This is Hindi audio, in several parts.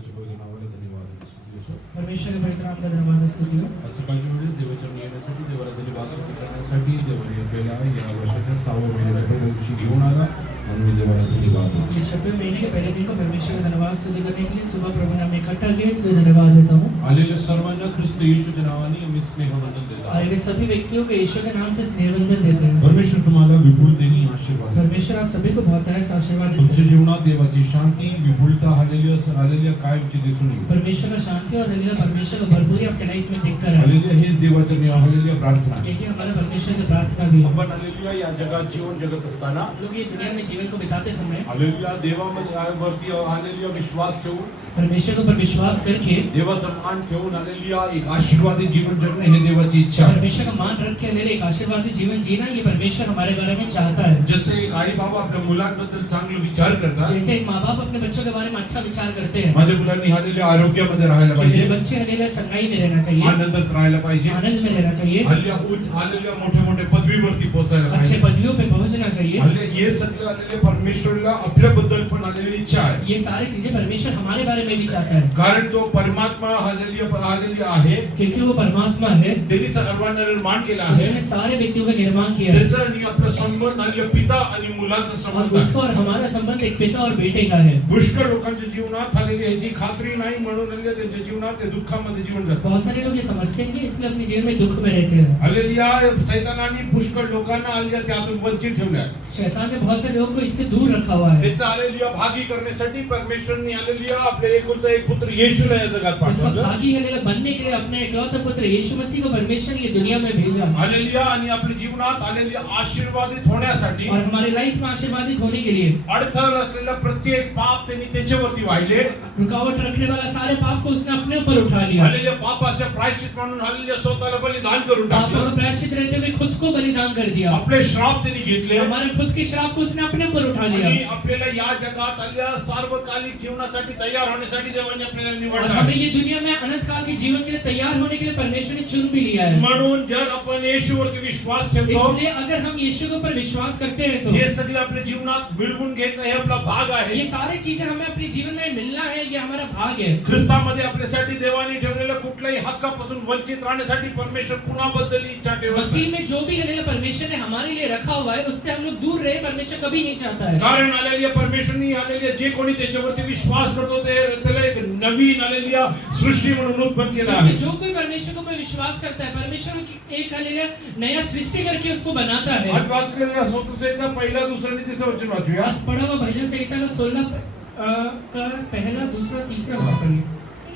परमेश्वर के पवित्र नाम का धन्यवाद स्तुति हो। आज सकाळच्या वेळेस देवाच्या येण्यासाठी देवाला दिली वास्तुती करण्यासाठी देवाने आपल्याला या वर्षाच्या 6व्या महिन्याच्या पहिल्या दिवशी घेऊन आला म्हणून मी देवाला धन्यवाद देतो। इस 6वें महीने के पहले दिन को परमेश्वर का धन्यवाद स्तुति करने के लिए सुबह प्रभु नाम में इकट्ठा किए इसलिए धन्यवाद देता हूँ। आलेल्या सर्वांना ख्रिस्त येशूच्या नावाने मी स्नेहवंदन देतो। आए हुए सभी व्यक्तियों को यीशु के नाम से स्नेहवंदन देते हैं। परमेश्वर तुम्हाला विपुलतेने आशीर्वाद देतो। परमेश्वर आप सभी को बहुत तरह से आशीर्वाद देते तुमच्या हैं। जीवनात देवाची शांती विपुलता हालेलुया कायमची दिसून येईल। परमेश्वर का शांति और हालेलुया परमेश्वर का भरपूरी आपके लाइफ में दिखकर है। हालेलुया हेच देवाचे हालेलुया प्रार्थना आहे। यही हमारा परमेश्वर से प्रार्थना भी है। आपण हालेलुया या जगात जीवन जगत असताना लोग ये दुनिया में जीवन को बिताते समय हालेलुया देवावरती हालेलुया विश्वास ठेवून परमेश्वर के ऊपर विश्वास करके देवाचा मान ठेवून हालेलुया एक आशीर्वादित जीवन जगणे हे देवाची इच्छा आहे। परमेश्वर का मान रख के हालेलुया एक आशीर्वादित जीवन जीना ये परमेश्वर हमारे बारे में चाहता है। जसे एक आई बाबा आपल्या मुलांबद्दल चांगला विचार करतात जैसे एक माँ बाप अपने बच्चों के बारे में अच्छा विचार करते हैं। माझ्या मुलांनी हालेलुया आरोग्यामध्ये राहायला मेरे पाहिजे, बच्चे हालेलुया चंगाई में रहना चाहिए, आनंदात राहायला पाहिजे, आनंद में रहना चाहिए, हालेलुया मोठे मोठे पदवीवरती पोहोचायला अच्छे पाहिजे। पदवियों पे पहुंचना चाहिए। हालेलुया हे सगळं हालेलुया परमेश्वरला आपल्याबद्दल पण हालेलुया इच्छा आहे। ये सारी चीजें परमेश्वर हमारे बारे में भी चाहता है कारण तो परमात्मा हालेलुया आहे, क्योंकि वो परमात्मा है। त्यांनी सर्वांना निर्माण केला आहे। उसने सारे व्यक्तियों का निर्माण किया है त्याचा आणि आपला संबंध हालेलुया पिता आणि मुलाचा और संबंध उसका आहे। और हमारा संबंध एक पिता और बेटे का है। पुष्कळ लोकांच्या जीवनात हालेलुया याची खात्री नाही म्हणून हालेलुया त्यांच्या जीवनात ते दुःखामध्ये जीवन जगतात। बहुत सारे लोग ये समझते हैं कि इसलिए अपने जीवन में दुख में रहते हैं। हालेलुया सैतानाने पुष्कळ लोकांना हालेलुया त्यातून वंचित ठेवले आहे। शैतान ने बहुत से लोगों को इससे दूर रखा हुआ है। त्याचा हालेलुया भागी करण्यासाठी परमेश्वरने हालेलुया आपले एकुलता एक पुत्र येशूला या जगात इसका पाठवलं। भागी हालेलुया बनने के लिए अपने इकलौते पुत्र यीशु मसीह को परमेश्वर ने ये दुनिया में भेजा हालेलुया आणि आपल्या जीवनात हालेलुया आशीर्वादित होण्यासाठी और हमारे लाइफ में आशीर्वादित होने के लिए अडथळा असलेला प्रत्येक पाप त्यांनी त्याच्यावरती वाहिले। रुकावट रखने वाला सारे पाप को उसने अपने ऊपर उठा लिया। हालेलुया पापाचे प्रायश्चित म्हणून हालेलुया स्वतःला बलिदान करून पापों टाकलं। का प्रायश्चित रहते हुए खुद को बलिदान कर दिया। आपले श्राप त्यांनी घेतले हमारे खुद के श्राप को उसने अपने ऊपर उठा लिया आणि आपल्याला या जगात हालेलुया सार्वकालिक जीवनासाठी तयार होण्यासाठी देवाने आपल्याला और निवडलं हमें आहे। ये दुनिया में अनंत काल के जीवन के लिए तैयार होने के लिए परमेश्वर ने चुन भी लिया है। म्हणून जर आपण येशूवरती विश्वास ठेवतो, इसलिए अगर हम यीशु के ऊपर विश्वास करते हैं तो हे सगळं आपल्या जीवनात मिळवून घ्यायचं हे आपला भाग आहे। ये सारी चीजें हमें अपने जीवन में मिलना है, ये हमारा भाग है। ख्रिस्तामध्ये आपल्यासाठी देवाने ठेवलेल्या कुठल्याही हक्कापासून वंचित राहण्यासाठी परमेश्वर कुणाबद्दल इच्छा ठेवत नाही। मसीह में जो भी हालेलुया परमेश्वर ने हमारे लिए रखा हुआ है उससे हम लोग दूर रहे, परमेश्वर कभी नहीं चाहता है। कारण हालेलुया परमेश्वरने हालेलुया जे कोणी त्याच्यावरती विश्वास करतो ते त्याला एक नवीन हालेलुया सृष्टी म्हणून उत्पन्न केला क्योंकि आहे। जो कोई परमेश्वर के ऊपर विश्वास करता है परमेश्वर एक हालेलुया नया सृष्टि करके उसको बनाता है। आज वाचलेल्या स्तोत्रसंहिता पहिला दुसरा आणि तिसरा वचन वाचूया। आज पढ़ा हुआ भजन संहिता का 16 का पहला दूसरा तीसरा भाग पढ़िए।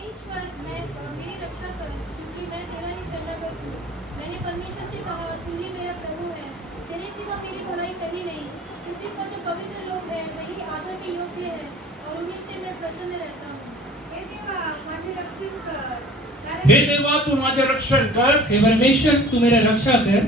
ईश्वर मैं मेरी रक्षा कर क्योंकि मैं तेरा ही शरणागत हूँ। मैंने परमेश्वर से कहा तू ही मेरा प्रभु है, तेरे सिवा मेरी भलाई कहीं नहीं। पृथ्वी पर जो पवित्र लोग हैं वही आदर के योग्य है और उन्हीं से मैं प्रसन्न रहता हूँ। हे देवा तू माझे रक्षण कर, हे परमेश्वर तू मेरा रक्षा कर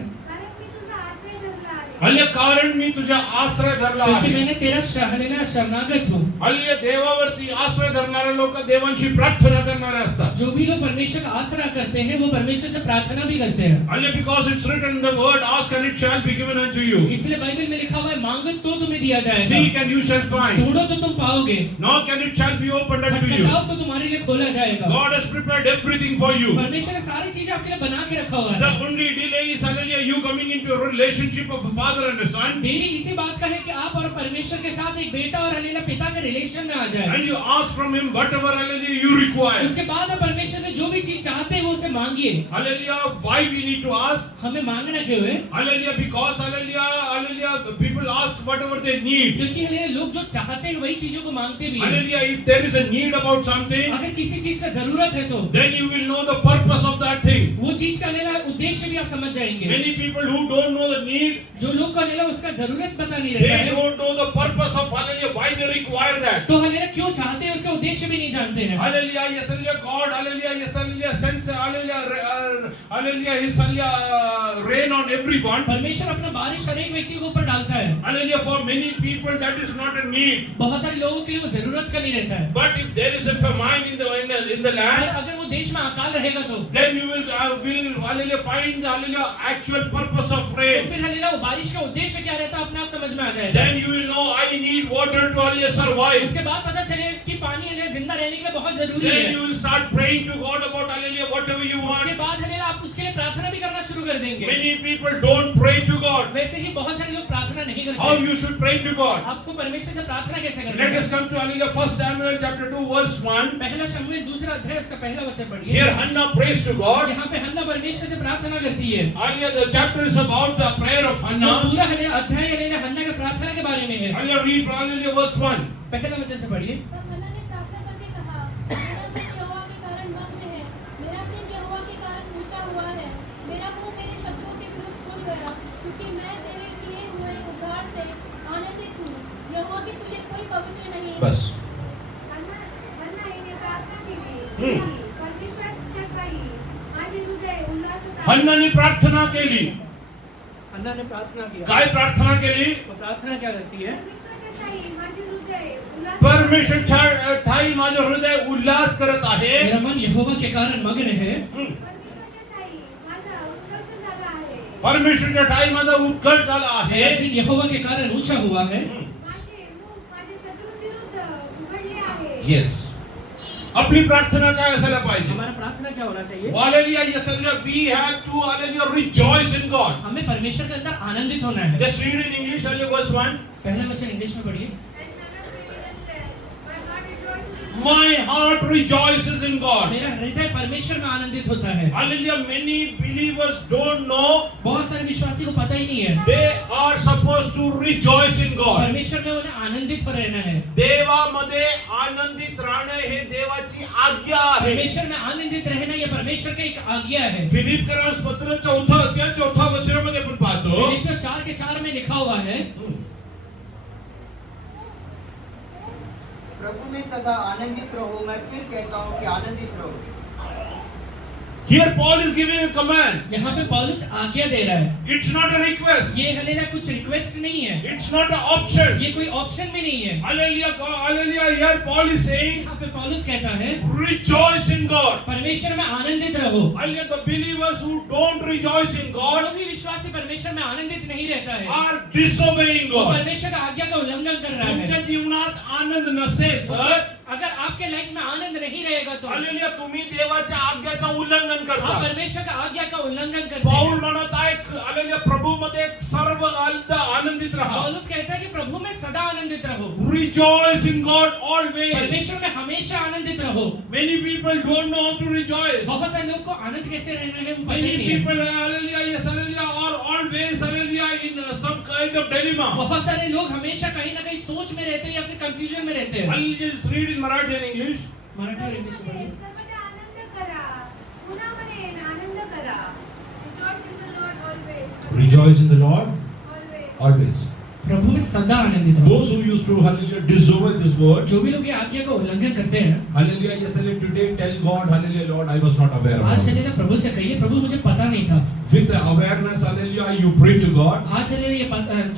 हालेलुया कारण मी तुझा आश्रय धरला क्योंकि आहे। मैंने तेरा हालेलुया शरणागत हूँ। हालेलुया देवावरती आश्रय धरणारे लोक देवांशी प्रार्थना करणारे असतात। जो भी लोग परमेश्वर का आसरा करते हैं वो परमेश्वर से प्रार्थना भी करते हैं। Hallelujah because it's written in the word ask and it shall be given unto you, इसलिए बाइबल में लिखा हुआ है मांगो तो तुम्हें दिया जाएगा, seek and you shall find, ढूंढो तो तुम पाओगे, knock and it shall be opened unto you। खटखटाओ तो तुम्हारे लिए खोला जाएगा। God has prepared everything for you। परमेश्वर ने सारी चीजें आपके लिए बना के रखा हुआ The है। only delay is hallelujah you coming into a relationship of a father and a son, देरी इसी बात का है कि आप और परमेश्वर के साथ एक बेटा और हालेलुया पिता के रिलेशन में आ जाए। and you ask from him whatever hallelujah you require। उसके बाद आप परमेश्वर से जो भी चीज चाहते हैं वो उसे मांगिए। Hallelujah why we need to ask? हमें मांगना क्यों है? Hallelujah because hallelujah people ask whatever they need। क्योंकि हालेलुया लोग जो चाहते हैं वही चीजों को मांगते भी हैं। Hallelujah if there is a need about something, अगर किसी चीज का जरूरत है तो then you will know the purpose of that thing। वो चीज का हालेलुया उद्देश्य भी आप समझ जाएंगे। Many people who don't know the need, जो लोग को हालेलुया उसका जरूरत पता नहीं they रहता है, don't know the purpose of hallelujah why they require that। तो हालेलुया क्यों चाहते हैं उसका उद्देश्य भी नहीं जानते हैं। Hallelujah yes hallelujah God hallelujah yes hallelujah sends hallelujah his rain on everyone। परमेश्वर अपना बारिश हर एक व्यक्ति के ऊपर डालता है। Hallelujah for many people that is not a need, बहुत सारे लोगों के लिए वो जरूरत का नहीं रहता है। but if there is a famine in the और land, अगर वो देश में अकाल रहेगा तो then you will hallelujah find hallelujah actual purpose of rain। फिर हालेलुया वो बारिश का उद्देश्य क्या रहता है अपने आप समझ में आ जाएगा। Then you will know I need water to hallelujah survive। उसके बाद पता चले कि पानी हालेलुया जिंदा रहने के लिए बहुत जरूरी Then है। you will start praying to God about hallelujah whatever you उसके want. बाद हालेलुया आप उसके लिए प्रार्थना भी करना शुरू कर देंगे। Many people don't pray to God. वैसे ही बहुत सारे लोग प्रार्थना नहीं करते। How you should pray to God? आपको परमेश्वर से प्रार्थना कैसे करनी Let है? us come to hallelujah 1 Samuel chapter 2 verse 1. पहला शमूएल दूसरा अध्याय उसका पहला वचन पढ़िए। Here Hannah prays to God. यहाँ पे हन्ना परमेश्वर से प्रार्थना करती है। Hallelujah, the chapter is about the prayer of Hannah. पूरा अध्याय हालेलुया हन्ना की प्रार्थना के बारे में है। Hallelujah, read from hallelujah verse 1. पहला वचन से पढ़िए। तब हन्ना ने प्रार्थना करके कहा, मेरा मुख यहोवा के कारण मग्न है, मेरा सिर यहोवा के कारण ऊंचा हुआ है, मेरा मुंह मेरे शत्रुओं के विरुद्ध खुल गया, क्योंकि मैं तेरे किए हुए उद्धार से आनंदित हूँ। यहोवा के तुल्य कोई पवित्र नहीं। बस हन्ना हिने प्रार्थना केली. परमेश्वराच्या ठायी माझे हृदय उल्हासात आहे. हन्नाने प्रार्थना केली. हन्ना ने प्रार्थना किया। काय प्रार्थना केली? वो प्रार्थना क्या करती है? परमेश्वराच्या ठायी माझे हृदय उल्हासात आहे. परमेश्वरच्या ठाई माझे हृदय उल्हास करत आहे. मेरा मन यहोवा के कारण मग्न है। परमेश्वराच्या ठायी माझा उत्कर्ष झाला आहे. परमेश्वरच्या ठाई माझा उत्कर्ष झाला आहे. मेरा सिर यहोवा के कारण ऊंचा हुआ है। माझे मुख माझे शत्रूंविरुद्ध उघडले आहे. Yes. आपली प्रार्थना काय असायला पाहिजे? हमारा प्रार्थना क्या होना चाहिए? Hallelujah, yes, hallelujah. We have to hallelujah rejoice in God. हमें परमेश्वर के अंदर आनंदित होना है। Just read in English, hallelujah, verse 1. पहला वचन इंग्लिश में पढ़िए। And Hannah prayed and said, my heart rejoices in My heart rejoices in God. मेरा हृदय परमेश्वर में आनंदित होता है। Hallelujah. Many believers don't know बहुत सारे विश्वासी को पता ही नहीं है they are supposed to rejoice in God. परमेश्वर में उन्हें आनंदित रहना है। देवामध्ये आनंदित राहणं हे देवाची आज्ञा आहे. परमेश्वर में आनंदित रहना ये परमेश्वर का एक आज्ञा है। फिलिपकरांस पत्र 4 अध्याय 4 वचनामध्ये आपण पाहतो. फिलिपियों 4:4 में लिखा हुआ है, प्रभु में सदा आनंदित रहो. मैं फिर कहता हूँ कि आनंदित रहो. Here Paul is giving a command. यहाँ पे पौलुस आज्ञा दे रहा है। It's not a request. ये हालेलुया कुछ रिक्वेस्ट नहीं है, It's not an option. ये कोई ऑप्शन भी नहीं है। Hallelujah. Hallelujah. Here Paul is saying, यहाँ पे पौलुस कहता है rejoice in God. परमेश्वर में आनंदित रहो। Hallelujah. The believers who don't rejoice in God जो भी विश्वासी परमेश्वर में आनंदित नहीं रहता है are disobeying वो God. परमेश्वर का आज्ञा का उल्लंघन कर रहा तुमच्या है। जीवनात आनंद नसेल तर अगर आपके लाइफ में आनंद नहीं रहेगा तो हालेलुया तुम्ही देवाच्या आज्ञाचं उल्लंघन आप करता. परमेश्वर का आज्ञा का उल्लंघन करते पाऊल हैं। म्हणत आहे हालेलुया प्रभूमध्ये सर्व काल आनंदित राहा. पौलुस कहता है कि प्रभु में सदा आनंदित रहो। Rejoice in God always. परमेश्वर में हमेशा आनंदित रहो। Many people don't know how to rejoice. बहुत सारे लोग को आनंद कैसे रहना है वो पता ही Many नहीं है। people hallelujah yes hallelujah are always hallelujah in some kind of dilemma. बहुत सारे लोग हमेशा कहीं ना कहीं सोच में रहते हैं या फिर कंफ्यूजन में रहते हैं। I'll just read in Marathi and English. Marathi और इंग्लिश में पढ़िए। सर्वदा आनंद करा. पुन्हा म्हणेन आनंद करा. Rejoice in the Lord always. Rejoice in the Lord Always. always. प्रभु में सदा आनंदित रहो। Those who used to hallelujah disobey this word, जो भी लोग ये आज्ञा का उल्लंघन करते हैं hallelujah yes hallelujah today tell God hallelujah Lord I was not aware of आज this. चलिए प्रभु से कहिए प्रभु मुझे पता नहीं था। With the awareness hallelujah you pray to God. आज चलिए ये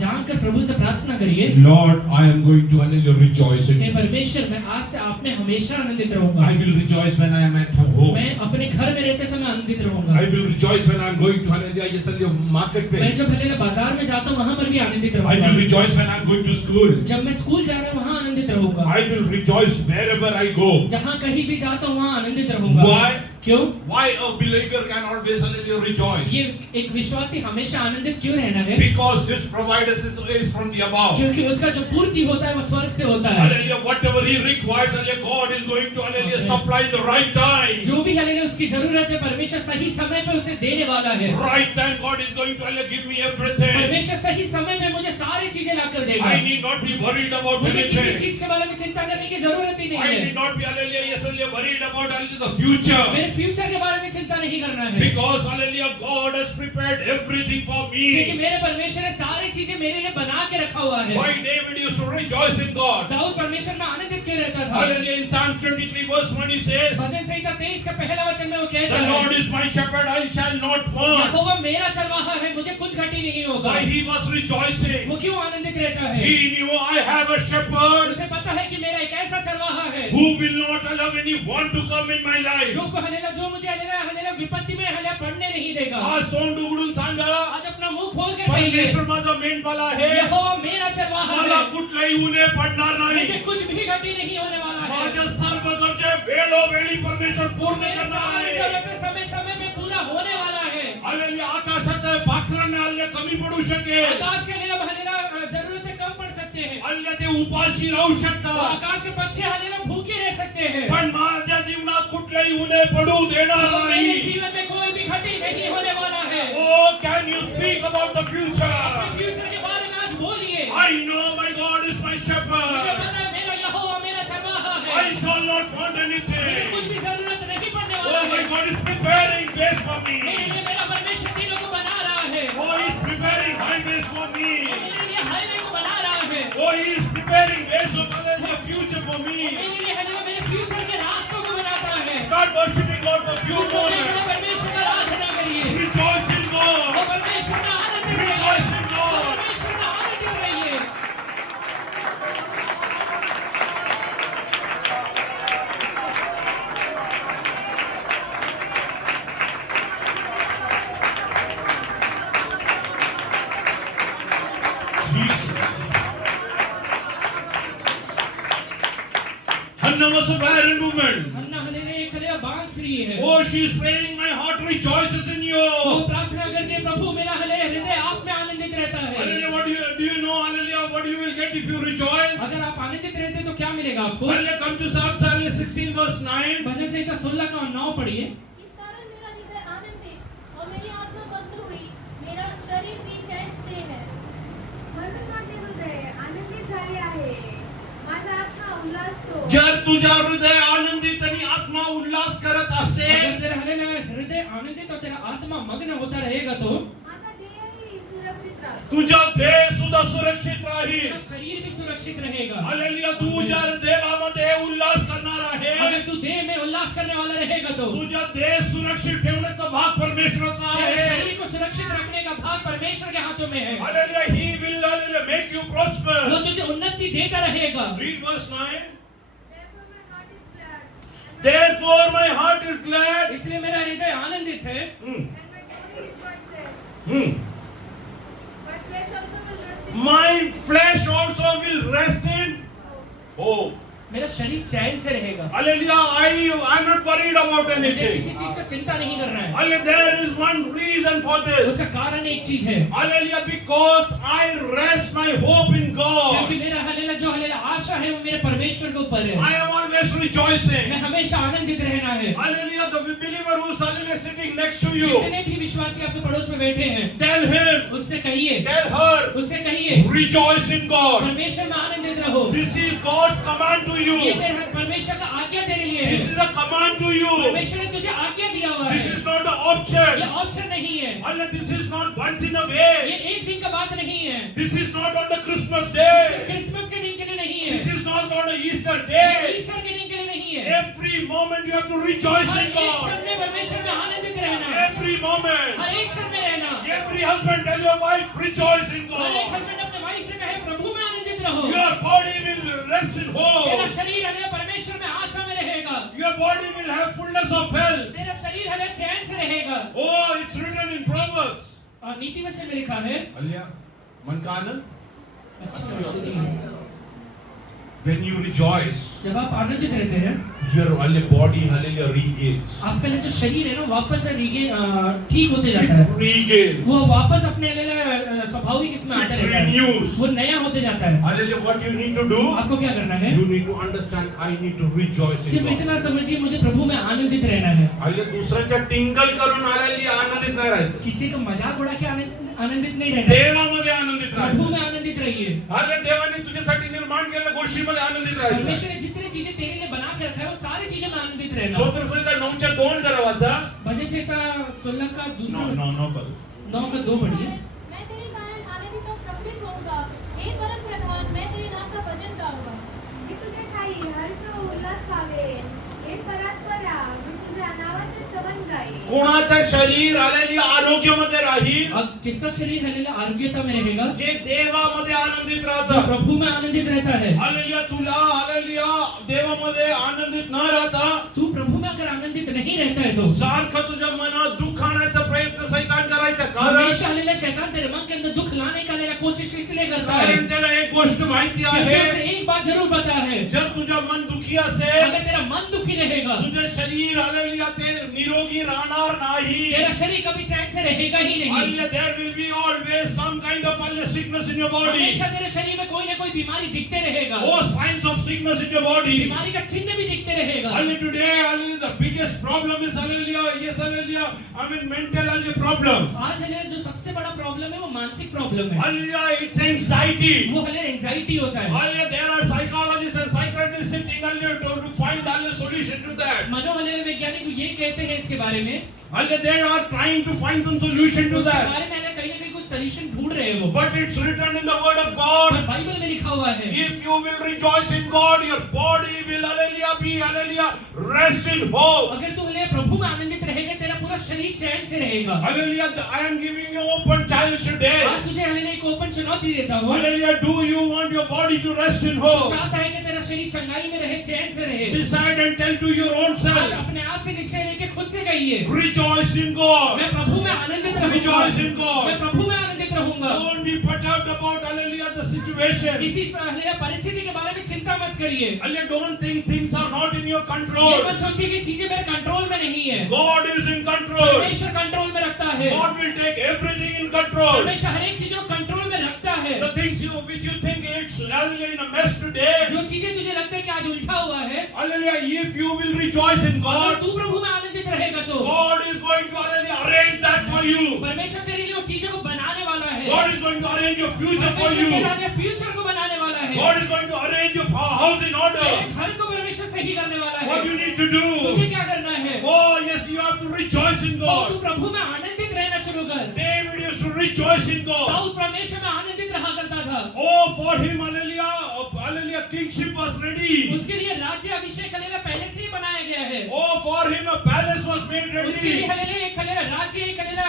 जानकर प्रभु से प्रार्थना करिए, Lord, I am going to hallelujah rejoice in hey you. परमेश्वर मैं आज से आप में हमेशा आनंदित रहूंगा। I will rejoice when I am at home. मैं अपने घर में रहते समय आनंदित रहूंगा। I will rejoice when I am going to hallelujah yes hallelujah मैं marketplace. जब हालेलुया बाजार में जाता हूँ वहां पर भी आनंदित I रहूंगा। will rejoice when I am going to school. जब मैं स्कूल जा रहा हूँ वहां आनंदित रहूंगा। I will rejoice wherever I go. जहाँ कहीं भी जाता हूँ वहां आनंदित रहूंगा। Why? क्यों? Why a believer can always hallelujah rejoice? ये एक विश्वासी हमेशा आनंदित क्यों रहना है? Because this provider is from the above. क्योंकि उसका जो पूर्ति होता है वो स्वर्ग से होता है। Hallelujah, whatever he requires, hallelujah, God is going to hallelujah supply the right time. जो भी हालेलुया उसकी जरूरत है परमेश्वर सही समय पे उसे देने वाला है। Right time, God is going to hallelujah give me everything. परमेश्वर सही समय में मुझे सारी चीजें लाकर देगा। I need not be worried about मुझे किसी anything. चीज के बारे में चिंता करने की जरूरत ही नहीं I है। need not be hallelujah, yes, hallelujah, worried about hallelujah the future. मेरे फ्यूचर के बारे में चिंता नहीं करना है, Because hallelujah, God has prepared everything for क्योंकि me. मेरे परमेश्वर ने सारी चीजें मेरे लिए बना के रखा हुआ है। Why David used to rejoice in God? Dawood परमेश्वर में आनंदित क्यों रहता था? Hallelujah, in Psalms 23 verse 1 he says, भजन संहिता 23 का पहला वचन में वो कहता the है, Lord is my shepherd, I shall not want. यहोवा मेरा चरवाहा है, मुझे कुछ घटी नहीं होगा। Why he was rejoicing? वो क्यों आनंदित रहता है? He knew I have a shepherd उसे पता है कि मेरा एक ऐसा चरवाहा है who will not allow anyone to come in my life. जो मुझे हलेलुया विपत्ति में हलेलुया पड़ने नहीं देगा। आज तोंड उघडून सांगा, आज अपना मुंह खोल बोलकर कहिए, परमेश्वर माझा मेंढपाळ आहे, यहोवा मेरा चरवाहा मला है, कुठलाही उणे पडणार नाही. मुझे कुछ भी घटी नहीं होने वाला है. माझ्या सर्व गरजा वेळोवेळी परमेश्वर पूर्ण मेरे करणार सारे आहे. जरूरतें समय समय में पूरा होने वाला है. हालेलुया. आकाशात पाखरांना हल्ले कमी पडू शकेल, आकाश के लिए हलेला जरूरतें कम पड़ सकते हैं. हल्ले ते उपाशी राहू तो शकतात, आकाश के पक्षी हलेला भूखे रह सकते हैं. पण माझ्या जीवनात कुठलाही उणे पडू देणार तो मेरे नाही. जीवन में कोई भी घटी नहीं होने वाला है. Oh, can you speak about the future? Future के बारे में आज बोलिए. I know my God is my मुझे shepherd. पता है मेरा यहोवा मेरा चरवाहा है. I shall not want मुझे anything. कुछ भी जरूरत नहीं पड़ने Oh, वाला my है. God is preparing ways for me. मेरे लिए मेरा परमेश्वर तीनों को बना रहा है. Oh, he is preparing highways for me. मेरे लिए हाईवे को बना रहा है. Oh, he is preparing ways of the future for me. मेरे लिए हलेला मेरे फ्यूचर के रास्तों को बनाता है. Start worshiping God for few तो मेरे moments. लिए परमेश्वर का आराधना करिए. Rejoice in वो God. परमेश्वर का आनंद रहिए. Rejoice in वो God. परमेश्वर का आनंद रहिए. Jesus. Hannah was a barren woman. हन्ना हलेले एक हलेला बांस रही है. Oh, she is praying, my heart rejoices in you. वो प्रार्थना करके प्रभु मेरा हृदय आप में आनंदित रहता है. Hallelujah, what do you know, hallelujah, what you will get if you rejoice? अगर आप आनंदित रहते तो क्या मिलेगा आपको? Hallelujah, come to Psalm 16 verse 9. भजन संहिता 16 का 9 पढ़िए. इस कारण मेरा हृदय आनंदित और मेरी आत्मा बंद हुई, मेरा शरीर भी चैन से है. म्हणून माझे हृदय आनंदित झाले आहे, माझा आत्मा उल्हासतो. जर तुझा हृदय आनंदित आणि आत्मा उल्हास करत अगर असेल, तेरा हृदय आनंदित और तेरा आत्मा मग्न होता रहेगा तो माझा देहही सुरक्षित राहतो. तुझा देह सुद्धा सुरक्षित राहील. तेरा शरीर भी सुरक्षित रहेगा. हालेलुया. तू जर देवामध्ये उल्हास करणार आहे, अगर तू देह में उल्लास करने वाला रहेगा तो तुझा देह सुरक्षित ठेवण्याचा भाग परमेश्वराचा तेरे आहे. शरीर को सुरक्षित रखने का भाग परमेश्वर के हाथों में है. Hallelujah. He will hallelujah, make you prosper. वो तुझे उन्नति देता रहेगा. Read verse 9. Therefore my heart is glad, Therefore my heart is glad. इसलिए मेरा हृदय आनंदित है. and my body rejoices. Hmm. My flesh also will rest in My flesh also will rest in. Oh, मेरा शरीर चैन से रहेगा. hallelujah. I'm not worried about मुझे किसी anything. चीज का चिंता नहीं करना है. Hallelujah. There is one reason for this. उसका कारण एक चीज है. Hallelujah. Because I rest my hope in God. क्योंकि मेरा हलेला जो हलेला आशा है वो मेरे परमेश्वर के ऊपर है. I am always rejoicing. मैं हमेशा आनंदित रहना है. Hallelujah. The believer who is hallelujah sitting next to you, जितने भी विश्वासी आपके पड़ोस में बैठे हैं tell him, उससे कहिए, tell her, उससे कहिए rejoice in God. परमेश्वर में आनंदित रहो. This is God's command to ये you. तेरा परमेश्वर का आज्ञा तेरे लिए है. This is a command to you. परमेश्वर ने तुझे आज्ञा दिया हुआ This है. is not an ये option. ऑप्शन नहीं है. Allah, this is not once in a ये way. एक दिन का बात नहीं है. This is not on the Christmas day. Christmas के दिन के लिए नहीं है. This is not on the Easter ये day. ईश्वर के दिन के लिए नहीं है. Every moment you have to rejoice her in एक God. क्षण में परमेश्वर में आनंदित रहना. Every moment. हर एक क्षण में रहना. Every husband tell your wife, rejoice in हर एक God. हस्बैंड अपने वाइफ से कहे प्रभु में आनंदित रहो. Your body will rest in तेरा hope. शरीर हले परमेश्वर में आशा में रहेगा. Your body will have fullness of health. तेरा शरीर हले चैन से रहेगा. Oh, it's written in Proverbs. और नीति वचन में लिखा है. Hallelujah. मन का आनंद. अच्छा, When you rejoice, जब आप आनंदित रहते हैं your body hallelujah regains. आपका जो शरीर है ना वापस ठीक होते जाता है. Regains. वो वापस अपने स्वाभाविक इसमें आता It रहता है. renews. वो नया होते जाता है. Hallelujah. What you need to do? आपको क्या करना है? You need to understand. I need to rejoice in सिर्फ God. इतना समझिए मुझे प्रभु में आनंदित रहना है. Hallelujah. दुसऱ्याच्या टिंगल करून आलेली आनंदित नाही राहायचं. किसी का मजाक उड़ा के आनंदित नहीं रहना. देवामध्ये आनंदित प्रभु राहायचं. में आनंदित रहिए. Hallelujah. देवाने तुझ्यासाठी निर्माण केलेल्या गोष्टीमध्ये आनंदित राहायचं. परमेश्वर ने जितनी चीजें तेरे लिए बना के रखा है वो सारी चीजों में आनंदित रहना. स्तोत्र संहिता 9:2 जरा वाचा. भजन संहिता 16 का दूसरा 9 का 2 पढ़िए. मैं तेरे कारण आनंदित और प्रफुल्लित होऊंगा, हे परम प्रधान, मैं तेरे नाम का भजन गाऊंगा. मी तुझे ठाई हर्ष व उल्हास पावेन. हे परात्परा, मी तुझ्या नावाचे स्तवन गाईन. कोणाचं शरीर आलेली आरोग्यामध्ये राहील. अब किसका शरीर हलेला आरोग्यता में रहेगा? जे देवामध्ये आनंदित जो राहतं. प्रभु में आनंदित रहता है. हालेलुया. तुला हालेलुया देवामध्ये आनंदित न राहता तू प्रभु में अगर आनंदित नहीं रहता है तो सारखं तुझ्या मनात दुःख आणायचा प्रयत्न सैतान करायचा. कारण हमेशा हलेला शैतान तेरे मन के अंदर है। कारण त्याला एक गोष्ट माहिती क्योंकि आहे, उसे एक बात जरूर पता है, जर तुझं मन दुखी असेल, अगर तेरा मन दुखी रहेगा, तुझं शरीर हालेलुया ते निरोगी राहणार नाही. तेरा शरीर कभी चैन से रहेगा ही नहीं। Hallelujah, there will be always some kind of sickness in your body. हमेशा तेरे शरीर में कोई ना कोई बीमारी दिखते रहेगा, Oh, signs of sickness in your body. बीमारी का चिन्ह भी दिखते रहेगा। Hallelujah, today, hallelujah, the biggest problem is hallelujah, yes, hallelujah, I mean mental hallelujah problem. आज हले जो सबसे बड़ा प्रॉब्लम है वो मानसिक प्रॉब्लम है, Hallelujah, it's anxiety. वो हले एंजाइटी होता है। Hallelujah, there are psychologists and psychiatrists sitting hallelujah to find hallelujah solution to that. मनोहले वैज्ञानिक ये कहते हैं इसके बारे में, Hallelujah, they are trying to find some solution to उसके that. बारे में हले कहीं ना कहीं कुछ सॉल्यूशन ढूंढ रहे हैं वो, But it's written in the word of और God. बाइबल में लिखा हुआ है, If you will rejoice in God, your body will hallelujah be hallelujah rest in hope. अगर तू हले प्रभु में आनंदित रहेगा, तेरा पूरा शरीर चैन से रहेगा। Hallelujah, I am giving you open challenge today. आज तुझे हले एक ओपन चुनौती देता हूँ, Hallelujah, do you want your body to rest in तू hope? चाहता है कि तेरा शरीर चंगाई में रहे, चैन से रहे। Decide and tell to your own आज self, अपने आप से निश्चय लेके खुद से कहिए, rejoice in God. मैं प्रभु में आनंदित रहूंगा, Rejoice in मैं God. प्रभु में आनंदित रहूंगा। Don't be perturbed about hallelujah the situation. किसी परिस्थिति के बारे में चिंता मत करिए, Hallelujah, don't think things are not in your ये control. मत सोचिए कि चीजें मेरे कंट्रोल में नहीं है। God is in control. परमेश्वर कंट्रोल में रखता है, God will take everything in control. परमेश्वर हर एक चीजों को कंट्रोल में रखता है। The things which you think it's hallelujah in a mess today. जो चीजें तुझे लगता है कि आज उलझा हुआ है, Hallelujah, if you will rejoice in अगर God, तू प्रभु में आनंदित रहेगा तो God is going to hallelujah arrange that for you. परमेश्वर तेरे लिए उन चीजों को बनाने वाला है, God is going to arrange your future for परमेश्वर तेरे you. आगे फ्यूचर को बनाने वाला है, God is going to arrange your house in order. तेरे घर को परमेश्वर सही करने वाला What है। you need to do? तुझे क्या करना है? Oh yes, you have to rejoice in तो तू God. प्रभु में आनंदित रहना शुरू कर। David used to rejoice in God. Dawood परमेश्वर में आनंदित रहा करता था, Oh, for him, hallelujah, kingship was ready. उसके लिए राज्य अभिषेक हलेला पहले से ही बनाया गया है, Oh, for him, a palace was made उसके लिए ready. हलेले एक हलेला राज्य, एक हलेला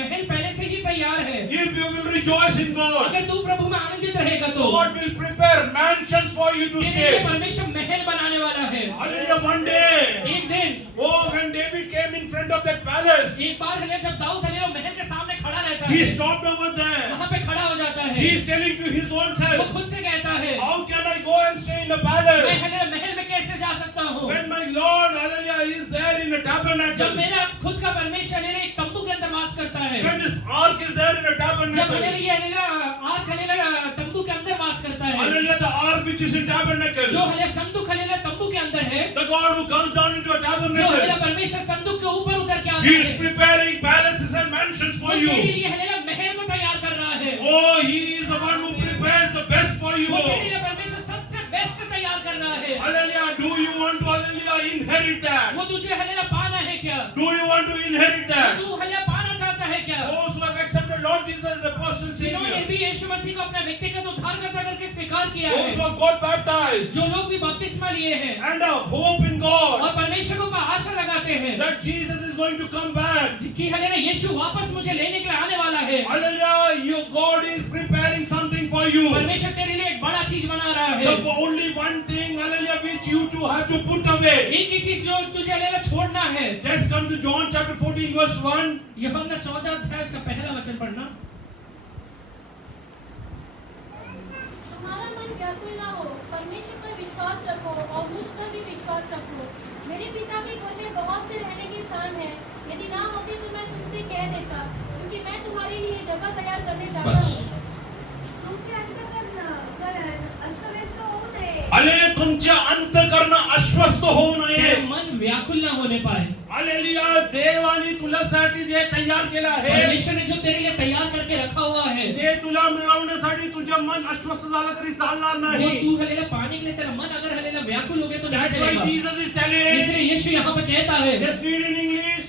महल पहले से ही तैयार है। If you will rejoice in God, अगर तू प्रभु में आनंदित रहेगा तो God will prepare mansions for you to तेरे लिए stay. परमेश्वर महल बनाने वाला है। Hallelujah, one day. एक दिन, Oh, when David came in front of that palace, एक बार हलेला जब दाऊद हलेला महल के सामने खड़ा रहता he है, stopped over there. वहां पे खड़ा हो जाता है, He is telling to his own वो self, खुद से कहता है, how can I go and stay in the मैं palace हलेला महल में कैसे जा सकता हूँ, when my Lord, hallelujah, is there in a जब tabernacle? मेरा खुद का परमेश्वर हलेला एक तंबू के अंदर वास करता है, When this ark is there in a जब tabernacle, हलेला ये हलेला आर्क हलेला तंबू के अंदर वास करता है, hallelujah, the ark which is in जो tabernacle, हलेला संदूक हलेला तंबू के अंदर है, the God who comes down into a जो हलेला tabernacle, परमेश्वर संदूक के ऊपर उतर के आता he is है, preparing palaces and mansions वो for तेरे you. लिए हलेला महल को तैयार कर रहा है, Oh, he is the one who prepares the best for you. वो तेरे लिए परमेश्वर सबसे बेस्ट तैयार कर रहा है। Hallelujah, do you want to, hallelujah, inherit that? वो तुझे हलेला पाना है क्या? Do you want to inherit that? तू हलेला पाना चाहता है क्या? Those who have accepted Lord Jesus as the personal जिन्होंने Savior, भी यीशु मसीह को अपना व्यक्तिगत उद्धारकर्ता करके स्वीकार किया those who है, have got baptized, जो लोग भी बपतिस्मा लिए हैं and a hope in God और परमेश्वर को आशा लगाते हैं that Jesus is going to come back. कि हलेला यीशु वापस मुझे लेने के लिए आने वाला है, Hallelujah, you God is preparing something for you. परमेश्वर तेरे लिए एक बड़ा चीज बना रहा है। The only one thing, hallelujah, which you two have to put away. एक ही चीज जो तुझे हलेला छोड़ना है। Let's come to John chapter 14 verse 1. यूहन्ना 14 अध्याय का पहला वचन पढ़ना। तुम्हारा मन व्याकुल ना हो, परमेश्वर पर विश्वास रखो और मुझ पर भी विश्वास रखो। मेरे पिता के घर में बहुत से रहने के स्थान है, यदि ना होते तो मैं तुमसे कह देता, क्योंकि मैं तुम्हारे लिए जगह तैयार करने जाता बस। हूँ। तुमचे अंतःकरण अस्तव्यस्त होऊ नये. Hallelujah, तुमचे अंतःकरण अस्वस्थ होऊ नये. तेरा मन व्याकुल ना होने पाए। Hallelujah, देवाने तुझ्यासाठी जे तयार केलं आहे, परमेश्वर ने जो तेरे लिए तैयार करके रखा हुआ है, ते तुला मिळवण्यासाठी तुझं मन अस्वस्थ झालं तरी चालणार वो नाही. तू हलेला पाने के लिए तेरा मन अगर हलेला व्याकुल हो गया तो नहीं That's why चलेगा। Jesus is telling, इसलिए यीशु यहाँ पे कहता है, just read in English,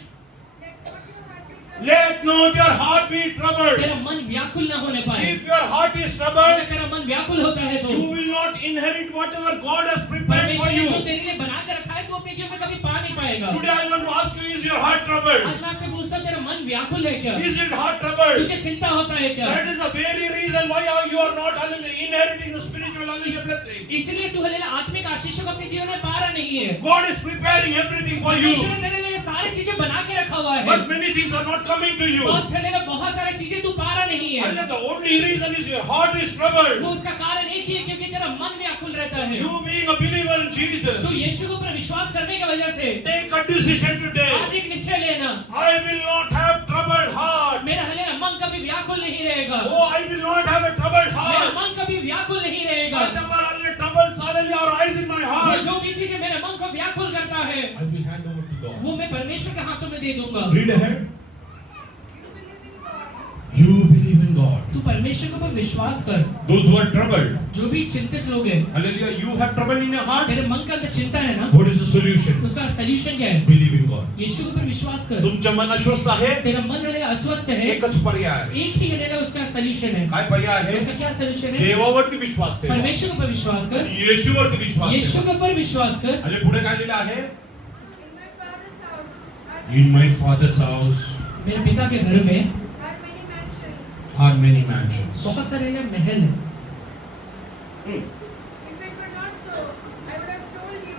let not your heart be troubled. तेरा मन व्याकुल ना होने पाए। If your heart is अगर troubled, तेरा मन व्याकुल होता है तो you will not inherit whatever God has prepared for परमेश्वर ने you. जो तेरे लिए बना के रखा है तो अपने जीवन में कभी पा नहीं पाएगा। Today I want to ask you, is your heart troubled? आज मैं आपसे पूछता हूँ, तेरा मन व्याकुल है क्या? Is it heart troubled? तुझे चिंता होता है क्या? That is the very reason why you are not hallelujah, inheriting the spiritual hallelujah blessing. इसलिए तू हलेला आत्मिक आशीषों को अपने जीवन में पा रहा नहीं है। God is preparing everything for you. परमेश्वर ने तेरे लिए सारे सारी चीजें बना के रखा हुआ है, but many things are not coming to you. बहुत हालेलुया बहुत सारी चीजें तू पा रहा नहीं है। And the only reason is your heart is troubled. वो उसका कारण एक ही है, क्योंकि तेरा मन व्याकुल रहता है। You being a believer in Jesus, तू यीशु के ऊपर विश्वास करने की वजह से take a decision today. आज एक निश्चय लेना, I will not have troubled heart. मेरा हालेलुया मन कभी व्याकुल नहीं रहेगा, Oh, I will not have a troubled मेरा heart. मन कभी व्याकुल नहीं रहेगा। Whatever all troubles suddenly arise in my वो heart, जो भी चीजें मेरे मन को व्याकुल करता है, I will hand over to God. वो मैं परमेश्वर के हाथों में दे दूंगा। Read ahead. You believe in God. तू परमेश्वर के ऊपर विश्वास कर। Those who are troubled, जो भी चिंतित लोग हैं, hallelujah, you have trouble in your heart. तेरे मन के अंदर चिंता है ना, What is the solution? उसका सलूशन क्या है? Believe in God. यीशु के ऊपर विश्वास कर। तुमचं मन अस्वस्थ आहे, तेरा मन हालेलुया अस्वस्थ है, एकच पर्याय आहे. एक ही हालेलुया उसका सलूशन है। काय पर्याय आहे? उसका क्या सलूशन है? देवावरती विश्वास ठेवा. परमेश्वर के ऊपर विश्वास कर, येशूवरती विश्वास यीशु ठेवा. के ऊपर विश्वास कर। आणि पुढे काय लिहिलं आहे? In my father's house In my father's house मेरे पिता के घर में are many mansions. are many mansions. बहुत सारे महल हैं। If it were not so, I would have told you.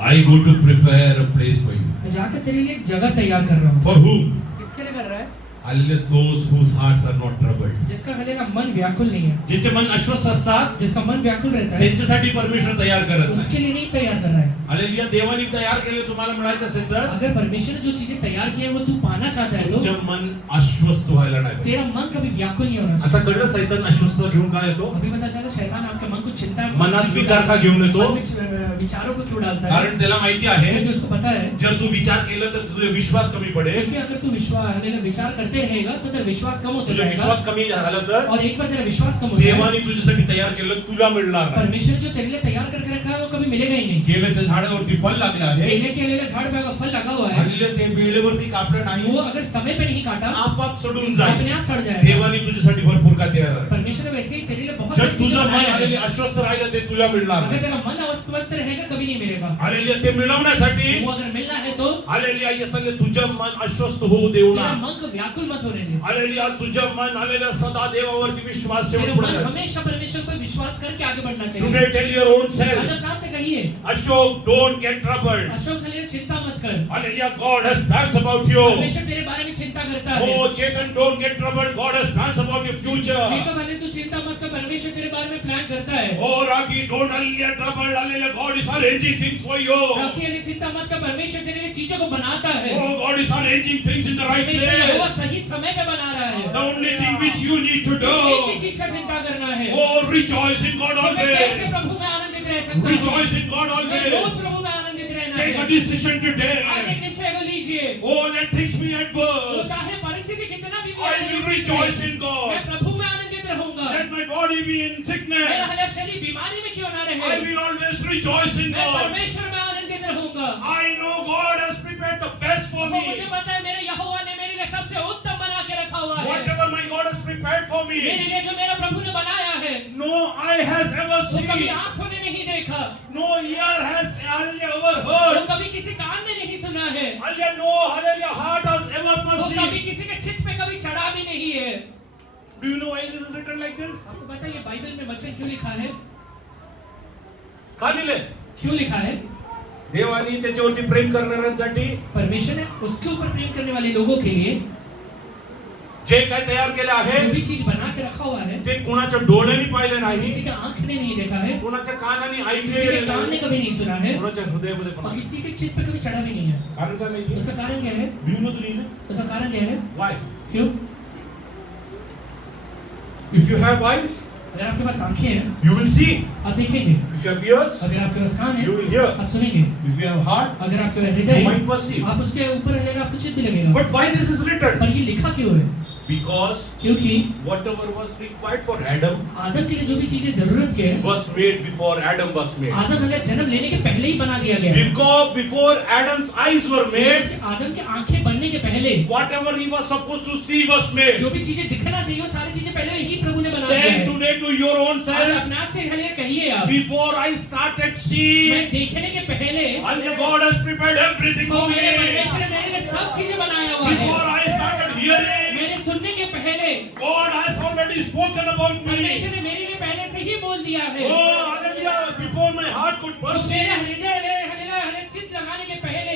I go to prepare a place for you. मैं जाकर तेरे लिए एक जगह तैयार कर रहा हूँ। For whom? किसके लिए कर रहा है? Hallelujah, those whose hearts are not troubled. जिसका हालेलुया मन व्याकुल नहीं है, ज्यांचे मन अस्वस्थ असतात, जिसका मन व्याकुल रहता है, त्यांच्यासाठी परमेश्वर तयार करत नाही. उसके लिए नहीं तैयार कर रहा है। हालेलुया, देवाने तयार केले तुम्हाला मिळायचं असेल तर अगर परमेश्वर ने जो चीजें तैयार की है वो तू पाना चाहता है तो तुमचं मन अस्वस्थ व्हायला नाही पाहिजे. तेरा मन कभी व्याकुल नहीं होना आता चाहिए। कळलं सैतान अस्वस्थ घेऊन काय येतो? अभी पता चला शैतान आपके मन को चिंता में मनात विचार का घेऊन येतो? मन में विचारों को क्यों डालता है? कारण त्याला माहिती आहे क्योंकि उसको पता है जर तू विचार केलं तर तुझे विश्वास कमी पडेल. क्योंकि अगर तू विचार करते रहेगा तो तेरा विश्वास कम होता तुझा जाएगा, विश्वास कमी झाला तर और एक बार तेरा विश्वास कम हो जाएगा, देवाने तुझ्यासाठी तयार केलं तुला मिळणार नाही. परमेश्वर ने जो तेरे लिए तैयार करके रखा है वो कभी मिलेगा ही नहीं। केल्याच्या झाडावरती फल लागलं आहे, केले के हालेलुया झाड़ पे अगर फल लगा हुआ है, हालेलुया, ते वेळेवरती कापलं नाही, वो अगर समय पे नहीं काटा आपाप सडून अपने जाईल. आप सड़ जाएगा। देवाने तुझ्यासाठी भरपूर का तयार आहे. परमेश्वर ने वैसे ही तेरे लिए बहुत जर सारी चीजें तुझं मन बनाया है। हालेलुया अस्वस्थ राहिलं ते तुला मिळणार अगर नाही. तेरा मन अस्वस्थ रहेगा कभी नहीं मिलेगा। हालेलुया, ते मिळवण्यासाठी वो अगर मिलना है तो हालेलुया, येसले तुझं मन अस्वस्थ होऊ देऊ तेरा नका. मन को व्याकुल मत होने दे। हालेलुया, तुझं मन हालेलुया सदा देवावरती विश्वास तेरा ठेवून पुढे मन जा. हमेशा परमेश्वर पर विश्वास करके आगे बढ़ना चाहिए। Today tell your own आज self, अपने आप से कहिए, Ashok, don't get troubled. Ashok hallelujah चिंता मत कर, Hallelujah, God has plans about you. परमेश्वर तेरे बारे में चिंता करता है। Oh, Chetan, don't get troubled. God has plans about your future. Jacob hallelujah तू चिंता मत कर, परमेश्वर तेरे बारे में प्लान करता है। Oh, Rocky, don't get troubled. Hallelujah, God is arranging things for you. Rakhi hallelujah चिंता मत कर, परमेश्वर तेरे लिए चीजों को बनाता है। Oh, God is arranging things in the right परमेश्वर यहोवा place. सही समय पे बना रहा है। The only thing which you need to एक ही do, चीज का चिंता करना है। oh, rejoice in God तो मैं कैसे always. प्रभु में आनंदित रह सकता हूँ? Rejoice in God मैं रोज always. प्रभु में आनंदित रहना Take a है। decision आज today. एक निश्चय को लीजिए, Oh, let things be वो adverse. चाहे परिस्थिति कितना भी I will rejoice in मैं God. प्रभु में आनंदित रहूंगा। Let my body be in मेरा sickness. हालेलुया शरीर बीमारी में क्यों ना I रहे, will always rejoice in मैं God. परमेश्वर में आनंदित रहूंगा। I know God has prepared the best for वो मुझे me. पता है मेरे यहोवा ने मेरे लिए सबसे उत्तम बना के रखा हुआ है। Whatever my God has prepared for मेरे me, लिए जो मेरा प्रभु ने बनाया है no eye has ever वो कभी seen, आंखों ने नहीं देखा, no ear has hallelujah ever वो heard, कभी किसी कान ने नहीं सुना है, hallelujah, no hallelujah heart has ever वो कभी perceived. किसी के चित्त पे कभी चढ़ा भी नहीं है। Do you know why this is written like this? आपको पता है ये बाइबल में वचन क्यों लिखा है? का लिहिले? क्यों लिखा है? देवानी त्याच्यावरती प्रेम करणाऱ्यांसाठी, परमेश्वर ने उसके ऊपर प्रेम करने वाले लोगों के लिए जे काय तयार केले आहे जो भी चीज बना के रखा हुआ है, ते कुणाच्या डोळ्याने पाहिले नाही, किसी के आंख ने नहीं देखा है, कुणाच्या कानाने किसी के ऐकले कान ने नाही, कभी नहीं सुना है, कुणाच्या हृदयामध्ये पण और नाही. किसी के चित्त पे कभी चढ़ा भी नहीं है। कारण काय माहिती? उसका कारण क्या है? Do you know the reason? उसका कारण क्या है? Why? क्यों? If you have eyes, अगर आपके पास आंखें हैं you will see. आप देखेंगे, If you have ears, अगर आपके पास कान है you will hear. आप सुनेंगे, If you have heart, अगर आपके पास you हृदय might है perceive. आप उसके ऊपर रहेगा, आपको चित्त भी लगेगा। But why this is written? पर ये लिखा क्यों है? Because क्योंकि whatever was required for Adam आदम के लिए जो भी चीजें जरूरत के है, was made before Adam was made. आदम हमें जन्म लेने के पहले ही बना दिया गया है। Because before Adam's eyes were made, आदम के आंखें बनने के पहले whatever he was supposed to see was made. जो भी चीजें दिखना चाहिए वो सारी चीजें पहले ही प्रभु ने बना दिया Then है। today to your own आज self, अपने आप से हले कहिए आप, before I started मैं seeing, देखने के पहले and God has prepared everything तो for मेरे me. परमेश्वर ने मेरे लिए सब चीजें बनाया हुआ है। Before I started hearing, मैंने सुनने के पहले God has already spoken about me. परमेश्वर ने मेरे लिए पहले से ही बोल दिया है। Oh, hallelujah. Before my heart could और मेरे perceive, हृदय चित्त लगाने के पहले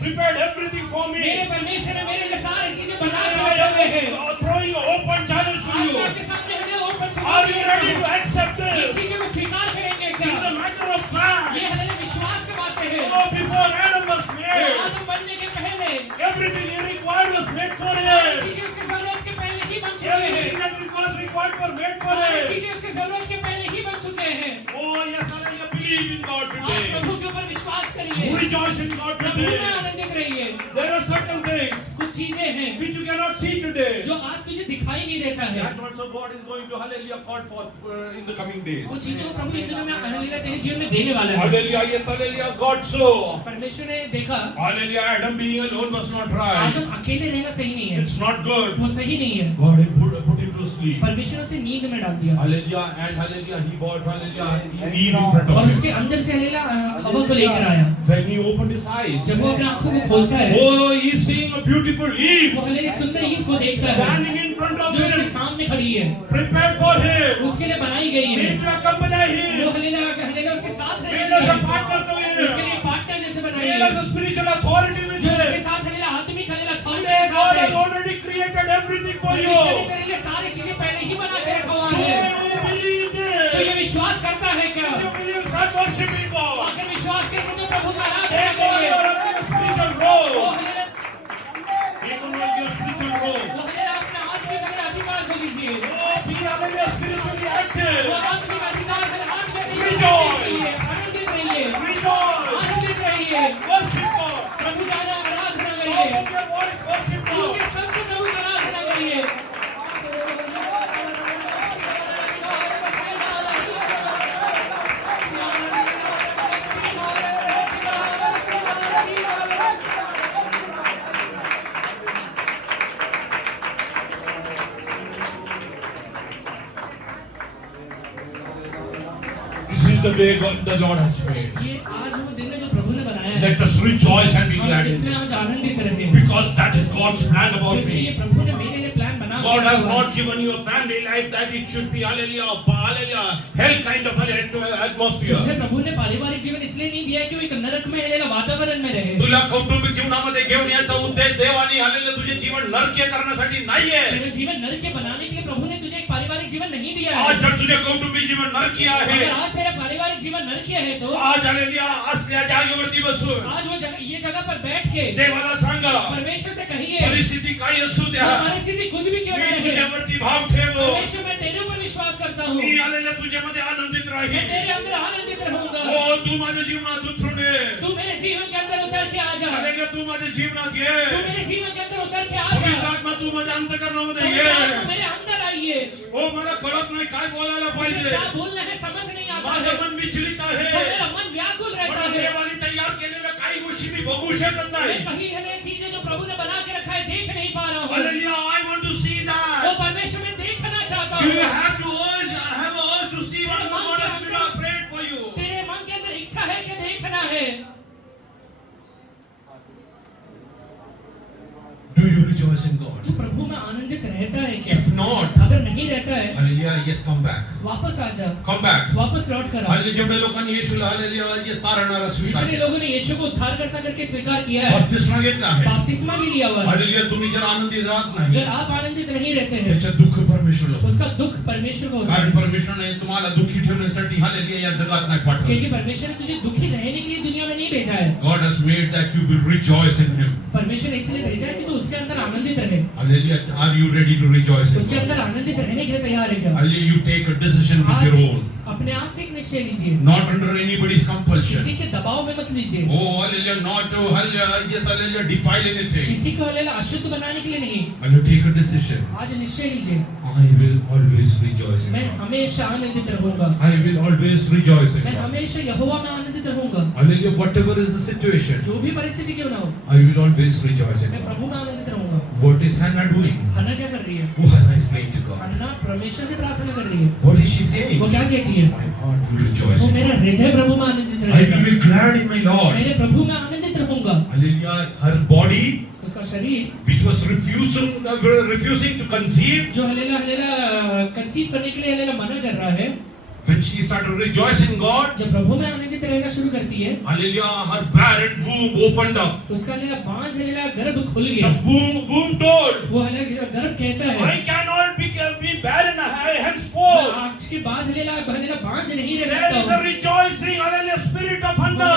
prepared everything for मेरे me. परमेश्वर ने मेरे लिए सारी चीजें बना के रखे हुए हैं। Throwing an open challenge to आज you. मैं आपके सामने हले open Are you ready to accept in this? चीजों को स्वीकार करेंगे It क्या? is a matter of fact. ये हले विश्वास की बातें हैं। Oh, before Adam was made, आदम बनने के पहले everything he required was made for सारी him. चीजें उसके जरूरत के पहले ही बन चुके हैं। Everything that it was required for made for सारी him. चीजें उसके जरूरत के पहले ही बन चुके हैं। Oh, yes, hallelujah. Believe in God आज today. प्रभु के ऊपर विश्वास करिए। Rejoice in God प्रभु में today. आनंदित रहिए। There are certain things कुछ चीजें हैं which you cannot see today. जो आज तुझे दिखाई नहीं देता है। That also God is going to hallelujah call forth in the coming days. वो चीजों को प्रभु इन दिनों में हालेलुया तेरे जीवन में देने वाला है। Hallelujah, yes, hallelujah. God so. परमेश्वर ने देखा Hallelujah, Adam being alone was not right. आदम अकेले रहना सही नहीं है। It's not good. वो सही नहीं है। God had put him to sleep. परमेश्वर ने उसे नींद में डाल दिया Hallelujah, and hallelujah, he brought hallelujah Eve in front और of him. उसके अंदर से हालेलुया हवा को लेकर आया। When he opened his eyes, जब वो अपने आंखों को खोलता है oh, he's seeing a beautiful Eve वो हालेलुया सुंदर ईव को देखता है standing in front of जो उसके him, सामने खड़ी है, prepared for him, उसके लिए बनाई गई है। made to accompany वो him, हालेलुया उसके साथ made रहेगी as है। a partner to उसके him, लिए पार्टनर जैसे बनाई made है as a spiritual authority with जो उसके him. साथ हालेलुया आत्मिक हालेलुया अथॉरिटी Today, के God साथ has है। already created everything for you. परमेश्वर ने तेरे लिए सारी चीजें पहले ही बना के रखा हुआ Do है। you believe तो ये this? विश्वास करता है क्या? Do you believe start worshiping God? अगर विश्वास करके तो प्रभु का आराधना Take on करिए। your spiritual वो role. Hallelujah Take on your spiritual role. वो हालेलुया अपना आत्मिक हालेलुया अधिकार को लीजिए। Oh, be hallelujah spiritually वो active. आत्मिक अधिकार हालेलुया आत्मिक रहिए, Rejoice. आनंदित रहिए, Rejoice. आनंदित रहिए। Worship God. प्रभु का आराधना Open करिए। your voice, worship God. ऊंचे स्वर से प्रभु का आराधना करिए। This is the day God the Lord has made. ये आज वो दिन है जो प्रभु ने बनाया है। Let us rejoice and be हम glad in इसमें it. आज आनंदित रहे Because that is God's plan about क्योंकि ये me. प्रभु ने मेरे लिए प्लान बना God दिया has हुआ है। not given you a family life that it should be hallelujah, hallelujah, hell kind of atmosphere. तुझे प्रभु ने पारिवारिक जीवन इसलिए नहीं दिया है कि वो एक नरक में हालेलुया वातावरण में रहे। तुला कौटुंबिक जीवनामध्ये घेऊन याचा उद्देश देवाने हालेलुया तुझे जीवन नरकीय करण्यासाठी नाहीये. तेरे जीवन नरकीय बनाने के लिए प्रभु ने तुझे एक पारिवारिक जीवन नहीं दिया है। आज जर तुझे कौटुंबिक जीवन नरकीय आहे, अगर आज तेरा पारिवारिक जीवन नरकीय है तो आज हालेलुया असल्या जागेवरती बसून आज वो जगह ये जगह पर बैठ के देवाला सांगा, परमेश्वर से कहिए परिस्थिती काही असू द्या, हमारी स्थिति कुछ भी क्यों मी ना रहे, तुझ्यावरती भाव ठेवो, परमेश्वर मैं तेरे ऊपर विश्वास करता हूँ, मी हालेलुया तुझ्यामध्ये आनंदित मैं राहीन. तेरे अंदर आनंदित रहूंगा। हो तू माझ्या जीवनात उतरून ये. तू मेरे जीवन के अंदर उतर के आ जा, हालेलुया तू माझ्या जीवनात ये. तू मेरे जीवन के अंदर उतर के आ पवित्र जा, आत्मा तू माझ्या अंतःकरणामध्ये पवित्र ये. आत्मा मेरे अंदर आइए। हो मला कळत नाही काय बोलायला मुझे पाहिजे. क्या बोलना है समझ नहीं आता है, माझं मन विचलित आहे. और मेरा मन व्याकुल रहता पण है। देवाने तयार केलेल्या काही गोष्टी मी बघू शकत नाही. मैं कहीं है चीजें जो प्रभु ने बना के रखा है देख नहीं पा रहा हूँ। Hallelujah, I want to see वो that. परमेश्वर मैं देखना चाहता You हूँ। have to urge, have a urge to see what God has prayed for you. तेरे मन के अंदर इच्छा है कि देखना है। Do you rejoice in God? तू प्रभु में आनंदित रहता है क्या? If not, अगर नहीं रहता है hallelujah, yes, come back. वापस आ जा, Come back. वापस लौट कर आ। हालेलुया, जेवढ्या लोकांनी येशूला हालेलुया येस तारणारा स्वीकार जितने केला, लोगों ने यीशु को उद्धारकर्ता करके स्वीकार किया है, बपतिस्मा घेतला आहे. बपतिस्मा भी लिया हुआ है, हालेलुया, तुम्ही जर आनंदी राहत नाही, अगर आप आनंदित नहीं रहते हैं त्याचं दुःख परमेश्वरला होतं. उसका दुख परमेश्वर को होता कारण है, परमेश्वरने तुम्हाला दुःखी ठेवण्यासाठी हालेलुया या जगात नाही पाठवलं. क्योंकि परमेश्वर ने तुझे दुखी रहने के लिए दुनिया में नहीं भेजा है। God has made that you will rejoice in Him. परमेश्वर ने इसलिए भेजा है कि तू उसके अंदर आनंदित रहे, Hallelujah. Are you ready to rejoice in उसके God? अंदर आनंदित रहने के लिए तैयार है क्या? Hallelujah. You take a decision with your आज own, अपने आप से एक निश्चय लीजिए, not under anybody's compulsion. किसी के दबाव में मत लीजिए, Oh, hallelujah. Not to, hallelujah. Yes, hallelujah. Defile anything. किसी को हालेलुया अशुद्ध बनाने के लिए नहीं। Hallelujah. Take a decision. आज निश्चय लीजिए, I will always rejoice in मैं God. हमेशा आनंदित रहूंगा, I will always rejoice in मैं God. हमेशा यहोवा में आनंदित रहूंगा। Hallelujah. Whatever is the situation, जो भी परिस्थिति क्यों ना हो, I will always rejoice in मैं God. प्रभु में आनंदित रहूंगा। What is Hannah doing? हन्ना क्या कर रही है? Oh, Hannah is praying to God. हन्ना परमेश्वर से प्रार्थना कर रही है। What is she saying? वो क्या कहती है? My heart will rejoice वो in मेरा God. हृदय प्रभु में आनंदित I will रहेगा, be glad in my Lord. मेरे प्रभु में आनंदित रहूंगा। Hallelujah. Her body, उसका शरीर which was refusing to conceive, जो हालेलुया हालेलुया कंसीव करने के लिए हालेलुया मना कर रहा है, When she started rejoicing God, जब प्रभु में आनंदित रहना शुरू करती है, hallelujah, her barren womb opened up. उसका हल्लेलुया बांझ हल्लेलुया गर्भ खुल The गया। womb told, वो हल्लेलुया गर्भ कहता है, I cannot be barren henceforth. आज के बाद हल्लेलुया बांझ नहीं रह There is सकता a rejoicing, hallelujah, spirit of Hannah.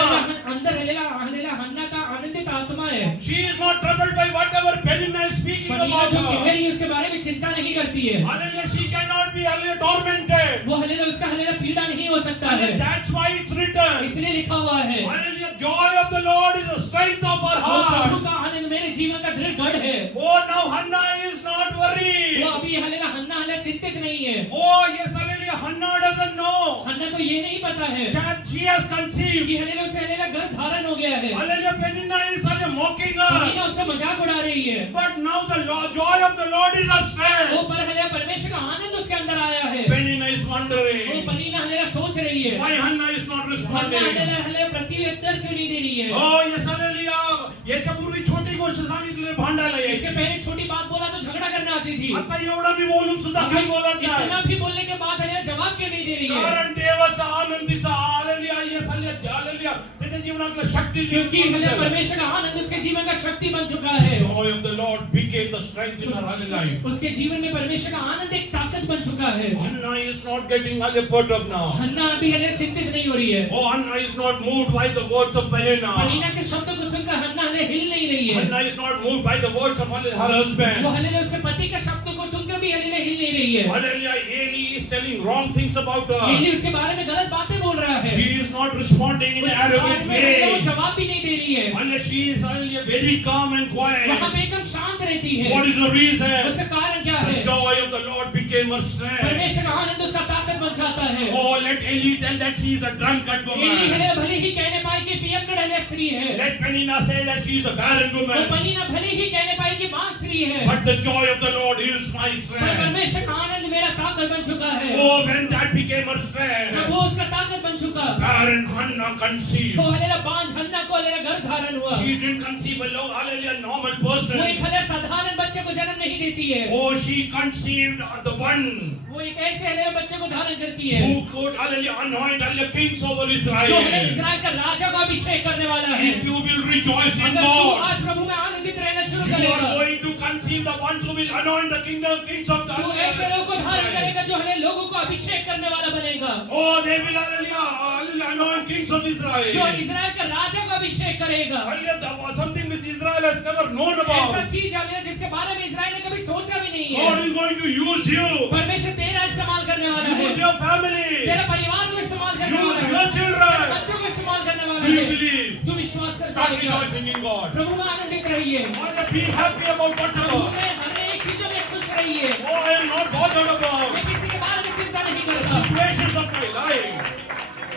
अंदर हल्लेलुया हन्ना का आनंदित आत्मा है। She is not troubled by whatever Penina is speaking पनीना about जो कह her. रही है उसके बारे में चिंता नहीं करती है। Hallelujah, she cannot be, hallelujah, tormented. वो हल्लेलुया उसका हल्लेलुया पीड़ा नहीं हो सकता है। And that's why it's written. इसलिए लिखा हुआ है, Hallelujah, joy of the Lord is the strength of our वो प्रभु heart. का आनंद मेरे जीवन का दृढ़ गढ़ है। Oh, now Hannah is not worried. वो अभी हल्लेलुया हन्ना चिंतित नहीं है। Oh, yes, hallelujah, Hannah doesn't know हन्ना को ये नहीं पता है that she has conceived. कि हल्लेलुया उसे हल्लेलुया गर्भ धारण हो गया है। Hallelujah, Penina is, hallelujah, mocking पनीना her. उसका मजाक उड़ा रही है। But now the joy of the Lord is our वो strength. पर हल्लेलुया परमेश्वर का आनंद उसके अंदर आया है। Penina is वो wondering पनीना हल्लेलुया सोच रही है, why Hannah is not Hannah responding. Hallelujah प्रत्युत्तर क्यों नहीं दे रही है। Oh, yes, hallelujah. याच्या पूर्वी छोटी गोष्ट सांगितली भांडायला इसके यायची. पहले छोटी बात बोला तो झगड़ा करने आती थी। आता एवढा मी बोलून सुद्धा काही बोलत इतना नाही. भी बोलने के बाद हल्लेलुया जवाब क्यों नहीं दे रही है। कारण देवाचा आनंदीचा हालेलुया, येस हालेलुया, त्याच्या जीवनातलं शक्ती क्योंकि हल्लेलुया परमेश्वर का आनंद उसके जीवन का शक्ति बन चुका है। joy of the Lord became the strength in her life. उसके जीवन में परमेश्वर का आनंद एक ताकत बन चुका है। Hannah is not getting perturbed now. हन्ना अभी हल्लेलुया चिंतित नहीं हो रही है। Oh, Hannah is not moved by the words of Penina. पनीना के शब्दों को सुनकर हन्ना हल्लेलुया हिल नहीं रही है। Hannah is not moved by the words of her husband. वो हल्लेलुया उसके पति के शब्दों को सुनकर भी हल्लेलुया हिल नहीं रही है। Hallelujah, Eli is telling wrong things about her. Eli उसके बारे में गलत बातें बोल रहा है। She is not responding in उस an बात arrogant में हल्लेलुया वो way. जवाब भी नहीं दे रही है। Hallelujah, she is hallelujah, very calm and वहाँ quiet. पे एकदम शांत रहती है। What is the reason? उसका कारण क्या The है। joy of the Lord became her strength. परमेश्वर का आनंद उसका ताकत बन जाता है। Oh, let Eli tell that she is a drunkard Eli woman. Hallelujah भले ही कहने पाए कि पियक्कड़ हल्लेलुया स्त्री है। Let Penina say that she is a barren वो woman. पनीना भले ही कहने पाए कि बांझ स्त्री है। But the joy of the Lord is my पर strength. परमेश्वर का आनंद मेरा ताकत बन चुका है। Oh, when that became her जब strength, वो उसका ताकत बन चुका, barren Hannah conceived. वो हल्लेलुया बांझ हन्ना को हल्लेलुया गर्भ धारण हुआ। She didn't conceive a hallelujah normal वो person. एक हल्लेलुया साधारण बच्चे को जन्म नहीं देती है। Oh, she conceived the one वो एक ऐसे हल्लेलुया बच्चे को धारण करती है who could hallelujah anoint hallelujah kings over जो हल्लेलुया Israel. इस्राएल का राजा का अभिषेक करने वाला है। If you will rejoice in अगर तू God, आज प्रभु में आनंदित रहना शुरू you are करेगा, going to conceive the ones who will anoint the kings of the तू ऐसे लोगों को धारण करेगा जो हल्लेलुया लोगों को अभिषेक करने वाला बनेगा, Oh, they will hallelujah anoint kings of जो Israel. इस्राएल का राजा का अभिषेक करेगा। Hallelujah, that was something which Israel has never known ऐसा about. चीज हल्लेलुया जिसके बारे में इस्राएल ने कभी सोचा भी नहीं God है। is going to use you, परमेश्वर तेरा इस्तेमाल करने वाला है, use your family, तेरे परिवार को इस्तेमाल करने use वाला your है, children. बच्चों को इस्तेमाल करने वाला Do you है। believe? तू विश्वास कर Start सकता है। rejoicing in God. प्रभु में आनंदित रहिए। Hallelujah, be happy about Prabhu whatever. में हर एक चीजों में खुश रहिए। Oh, I am not bothered about मैं किसी के बारे में चिंता नहीं the करता। situations of my life.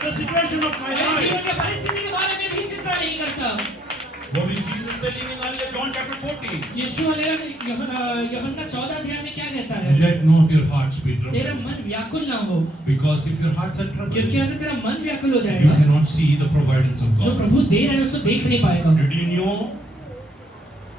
The situation of my मेरे जीवन life. के परिस्थिति के बारे में भी चिंता नहीं करता। What is Jesus telling in hallelujah John chapter 14? Yeshu hallelujah यूहन्ना 14 अध्याय में क्या कहता है? Let not your hearts be तेरा troubled. मन व्याकुल ना हो, Because if your hearts are troubled, क्योंकि अगर तेरा मन व्याकुल हो you जाएगा, cannot see the providence of जो God. प्रभु दे रहा है उसको देख नहीं पाएगा। Did you know?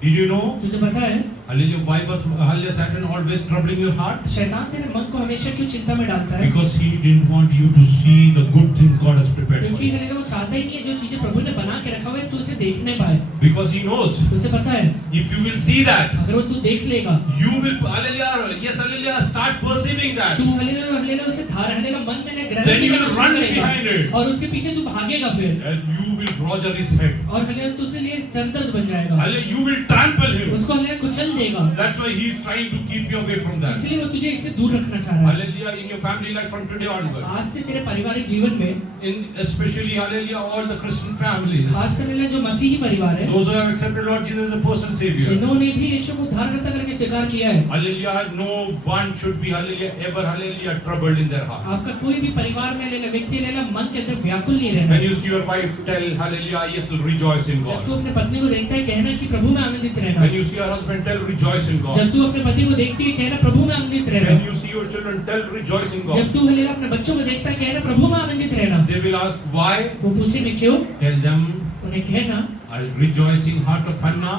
Did you know? तुझे पता है Hallelujah. Why was hallelujah Satan always troubling your heart? शैतान तेरे मन को हमेशा क्यों चिंता में डालता है? Because he didn't want you to see the good things God has prepared for क्योंकि you. हल्लेलुया वो चाहता ही नहीं है जो चीजें प्रभु ने बना के रखा हुआ है तू उसे देख नहीं पाए। Because he knows उसे पता है if you will see that, अगर वो तू देख लेगा, you will hallelujah, yes hallelujah, start perceiving that. तू हल्लेलुया हल्लेलुया उसे हल्लेलुया मन में ग्रहण Then you करना will शुरू run करेगा behind it. और उसके पीछे तू भागेगा फिर And you will roger his head. और हल्लेलुया तू उसके लिए सरदर्द बन जाएगा, Hallelujah, you will trample him. उसको हल्लेलुया कुचल देगा। That's why he is trying to keep you away from that. इसलिए वो तुझे इससे दूर रखना चाह रहा है। Hallelujah, in your family life from today onwards. आज से तेरे पारिवारिक जीवन में, In especially hallelujah all the Christian families, खास करके जो मसीही परिवार है, those who have accepted Lord Jesus as a personal savior, जिन्होंने भी यीशु को उद्धारकर्ता करके स्वीकार किया है, hallelujah, no one should be hallelujah ever hallelujah troubled in their heart. आपका कोई भी परिवार में व्यक्ति मन के अंदर व्याकुल नहीं When रहना। you see your wife tell hallelujah, yes, rejoice in जब तू God. अपने पत्नी को देखता है कहना कि प्रभु में आनंदित रहना। When you see your husband tell rejoice in God. जब तू अपने पति को देखती है कहना प्रभु में आनंदित रहना। When you see your children tell rejoice in जब God. तू हल्लेलुया अपने बच्चों को देखता है कहना प्रभु में आनंदित रहना। They will ask why. वो पूछेंगे क्यों? Tell them उन्हें कहना I'll rejoice in heart of Hannah.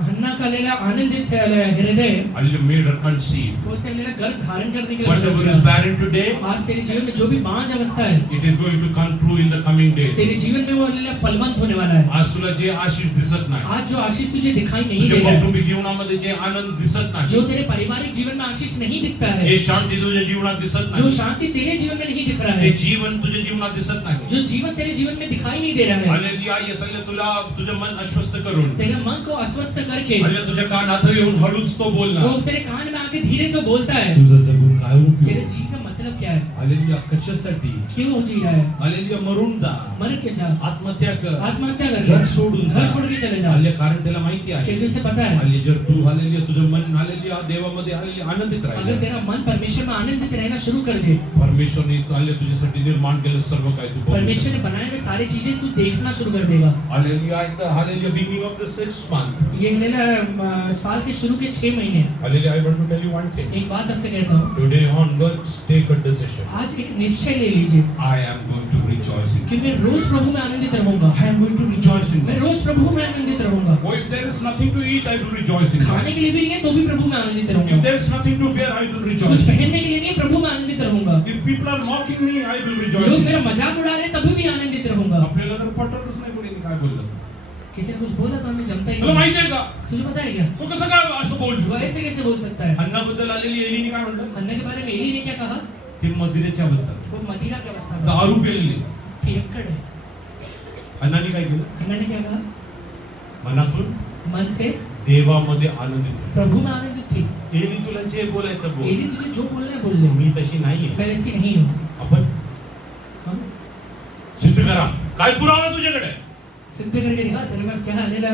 हन्ना का लेला आनंदित हृदय Hallelujah, made her conceive. वो से लेला गर्भ धारण करने के लिए Whatever मदद is किया। barren today, आज तेरे जीवन में जो भी बांझ अवस्था है it is going to come true in the coming तेरे days. जीवन में वो लेला फलवंत होने वाला है। आज तुला जे आशीष दिसत नाही, आज जो आशीष तुझे दिखाई नहीं तुझ्या दे रहा है, कौटुंबिक जीवनामध्ये जे आनंद दिसत जो नाही, तेरे पारिवारिक जीवन में आशीष नहीं दिखता है, जे शांती तुझ्या जीवनात दिसत जो नाही, शांति तेरे जीवन में नहीं दिख रहा ते है, जीवन तुझ्या जीवनात दिसत नाही. जो जीवन तेरे जीवन में दिखाई नहीं दे रहा है, हालेलुया, येसल्य तुला तुझं मन अस्वस्थ करून, तेरे मन को अस्वस्थ करके हालेलुया, तुझ्या कानात येऊन हळूच तो वो बोलणार. तेरे कान में आके धीरे से बोलता है तुझं जगून काय तेरे उपयोग? जी का मतलब क्या है, हालेलुया, कशासाठी? क्यों जी रहा है, हालेलुया, मरून जा, मर के जा, आत्महत्या कर, आत्महत्या कर घर ले, सोडून घर जा. छोड़ के चले जा, हालेलुया, कारण त्याला माहिती आहे, क्योंकि उसे पता है हालेलुया, जर तू हालेलुया तुझं मन हालेलुया देवामध्ये हालेलुया आनंदित अगर राहील, तेरा मन परमेश्वर में आनंदित रहना शुरू कर दे, परमेश्वरने हालेलुया तुझ्यासाठी निर्माण केलं सर्व काही तू बघू परमेश्वर ने बनाए हुए सारी चीजें तू देखना शुरू कर देगा। Hallelujah, hallelujah, beginning of the 6th month. ये लेला साल के शुरू के 6 महीने। Hallelujah, I want to tell you one thing. एक बात आपसे कहता हूँ, Today onwards, take a decision. आज एक निश्चय ले लीजिए I am going to rejoice in कि मैं रोज प्रभु में आनंदित रहूंगा, I am going to rejoice in मैं रोज प्रभु में आनंदित रहूंगा। Oh, if there is nothing to eat, I will rejoice in खाने के लिए भी नहीं है तो भी प्रभु में आनंदित If रहूंगा, there is nothing to wear, I will कुछ rejoice. पहनने के लिए नहीं, प्रभु में आनंदित रहूंगा। If people are mocking me, I will rejoice. लोग मेरा मजाक उड़ा रहे हैं तभी भी आनंदित रहूंगा। आपल्याला तर पटतच नाही कोणी काय बोललं. किसी ने कुछ बोला तो हमें जमता ही तुला नहीं। माहिती आहे का? तुझे पता है क्या, तो कसं काय असं बोलू वो शकतो? ऐसे कैसे बोल सकता है? अन्नाबद्दल आलेली एलीने काय म्हटलं? हन्ना के बारे में एली ने क्या कहा? ती मदिरेची अवस्था. वो मदिरा की अवस्था में दारू पेलेली. पियक्कड़ है। अन्नाने काय केलं? हन्ना ने क्या कहा? मनातून मन से देवामध्ये आनंदित होतो. प्रभु में आनंदित थी। एली तुला जे बोलायचं बोल. एली तुझे जो बोलना है बोल ले, मी तशी नाहीये. मैं ऐसी नहीं हूँ। आपण हम सिद्ध करा. काय पुरावा आहे तुझ्याकडे? सिद्ध करके दिखा, तेरे पास क्या आलेला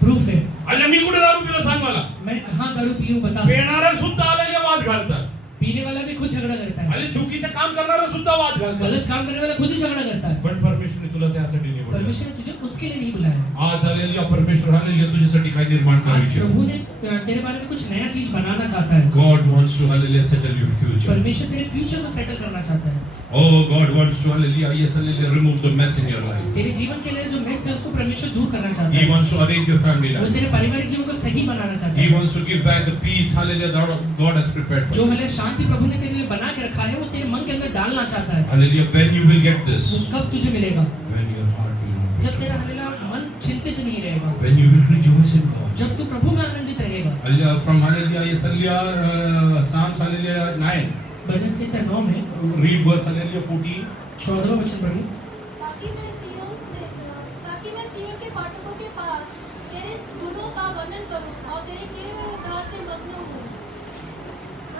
प्रूफ है? अरे मी कुठे दारू पिला सांग मला. मैं कहाँ दारू पीऊँ बता। पेणारा सुद्धा आलेले वाद घालतात. पीने वाला भी खुद झगड़ा करता है, अरे चुकीचं काम करणारा सुद्धा वाद घालतात. गलत काम करने वाला खुद ही झगड़ा करता है। पण परमेश्वरने तुला त्यासाठी निवडलं. परमेश्वर ने तुझे उसके लिए नहीं बुलाया। आज आलेली परमेश्वर आलेली तुझ्यासाठी काय निर्माण आज करायची. प्रभु ने तेरे बारे में कुछ नया चीज बनाना चाहता है। God wants to hallelujah settle your future. परमेश्वर तेरे फ्यूचर को सेटल करना चाहता है। Oh, God wants to hallelujah yes hallelujah remove the mess in your life. तेरे जीवन के लिए जो मेस है उसको परमेश्वर दूर करना चाहता He है। wants to arrange your family वो life. तेरे पारिवारिक जीवन को सही बनाना चाहता He है। wants to give back the peace hallelujah that God has prepared for जो you. हले शांति प्रभु ने तेरे लिए बना के रखा है वो तेरे मन के अंदर डालना चाहता है। Hallelujah, when you will get this, वो कब तुझे मिलेगा? when your heart will not be जब तेरा हलेला मन चिंतित नहीं रहेगा, when you will rejoice in God. जब तू प्रभु में आनंदित रहेगा। Hallelujah, from hallelujah yes hallelujah Psalms hallelujah 9 भजन संहिता 9 में read verse hallelujah 14. 14वां वचन पढ़िए। ताकि मैं सिय्योन के फाटकों के पास तेरे गुणों का वर्णन करूं और तेरे किए हुए उद्धार से मग्न हूं।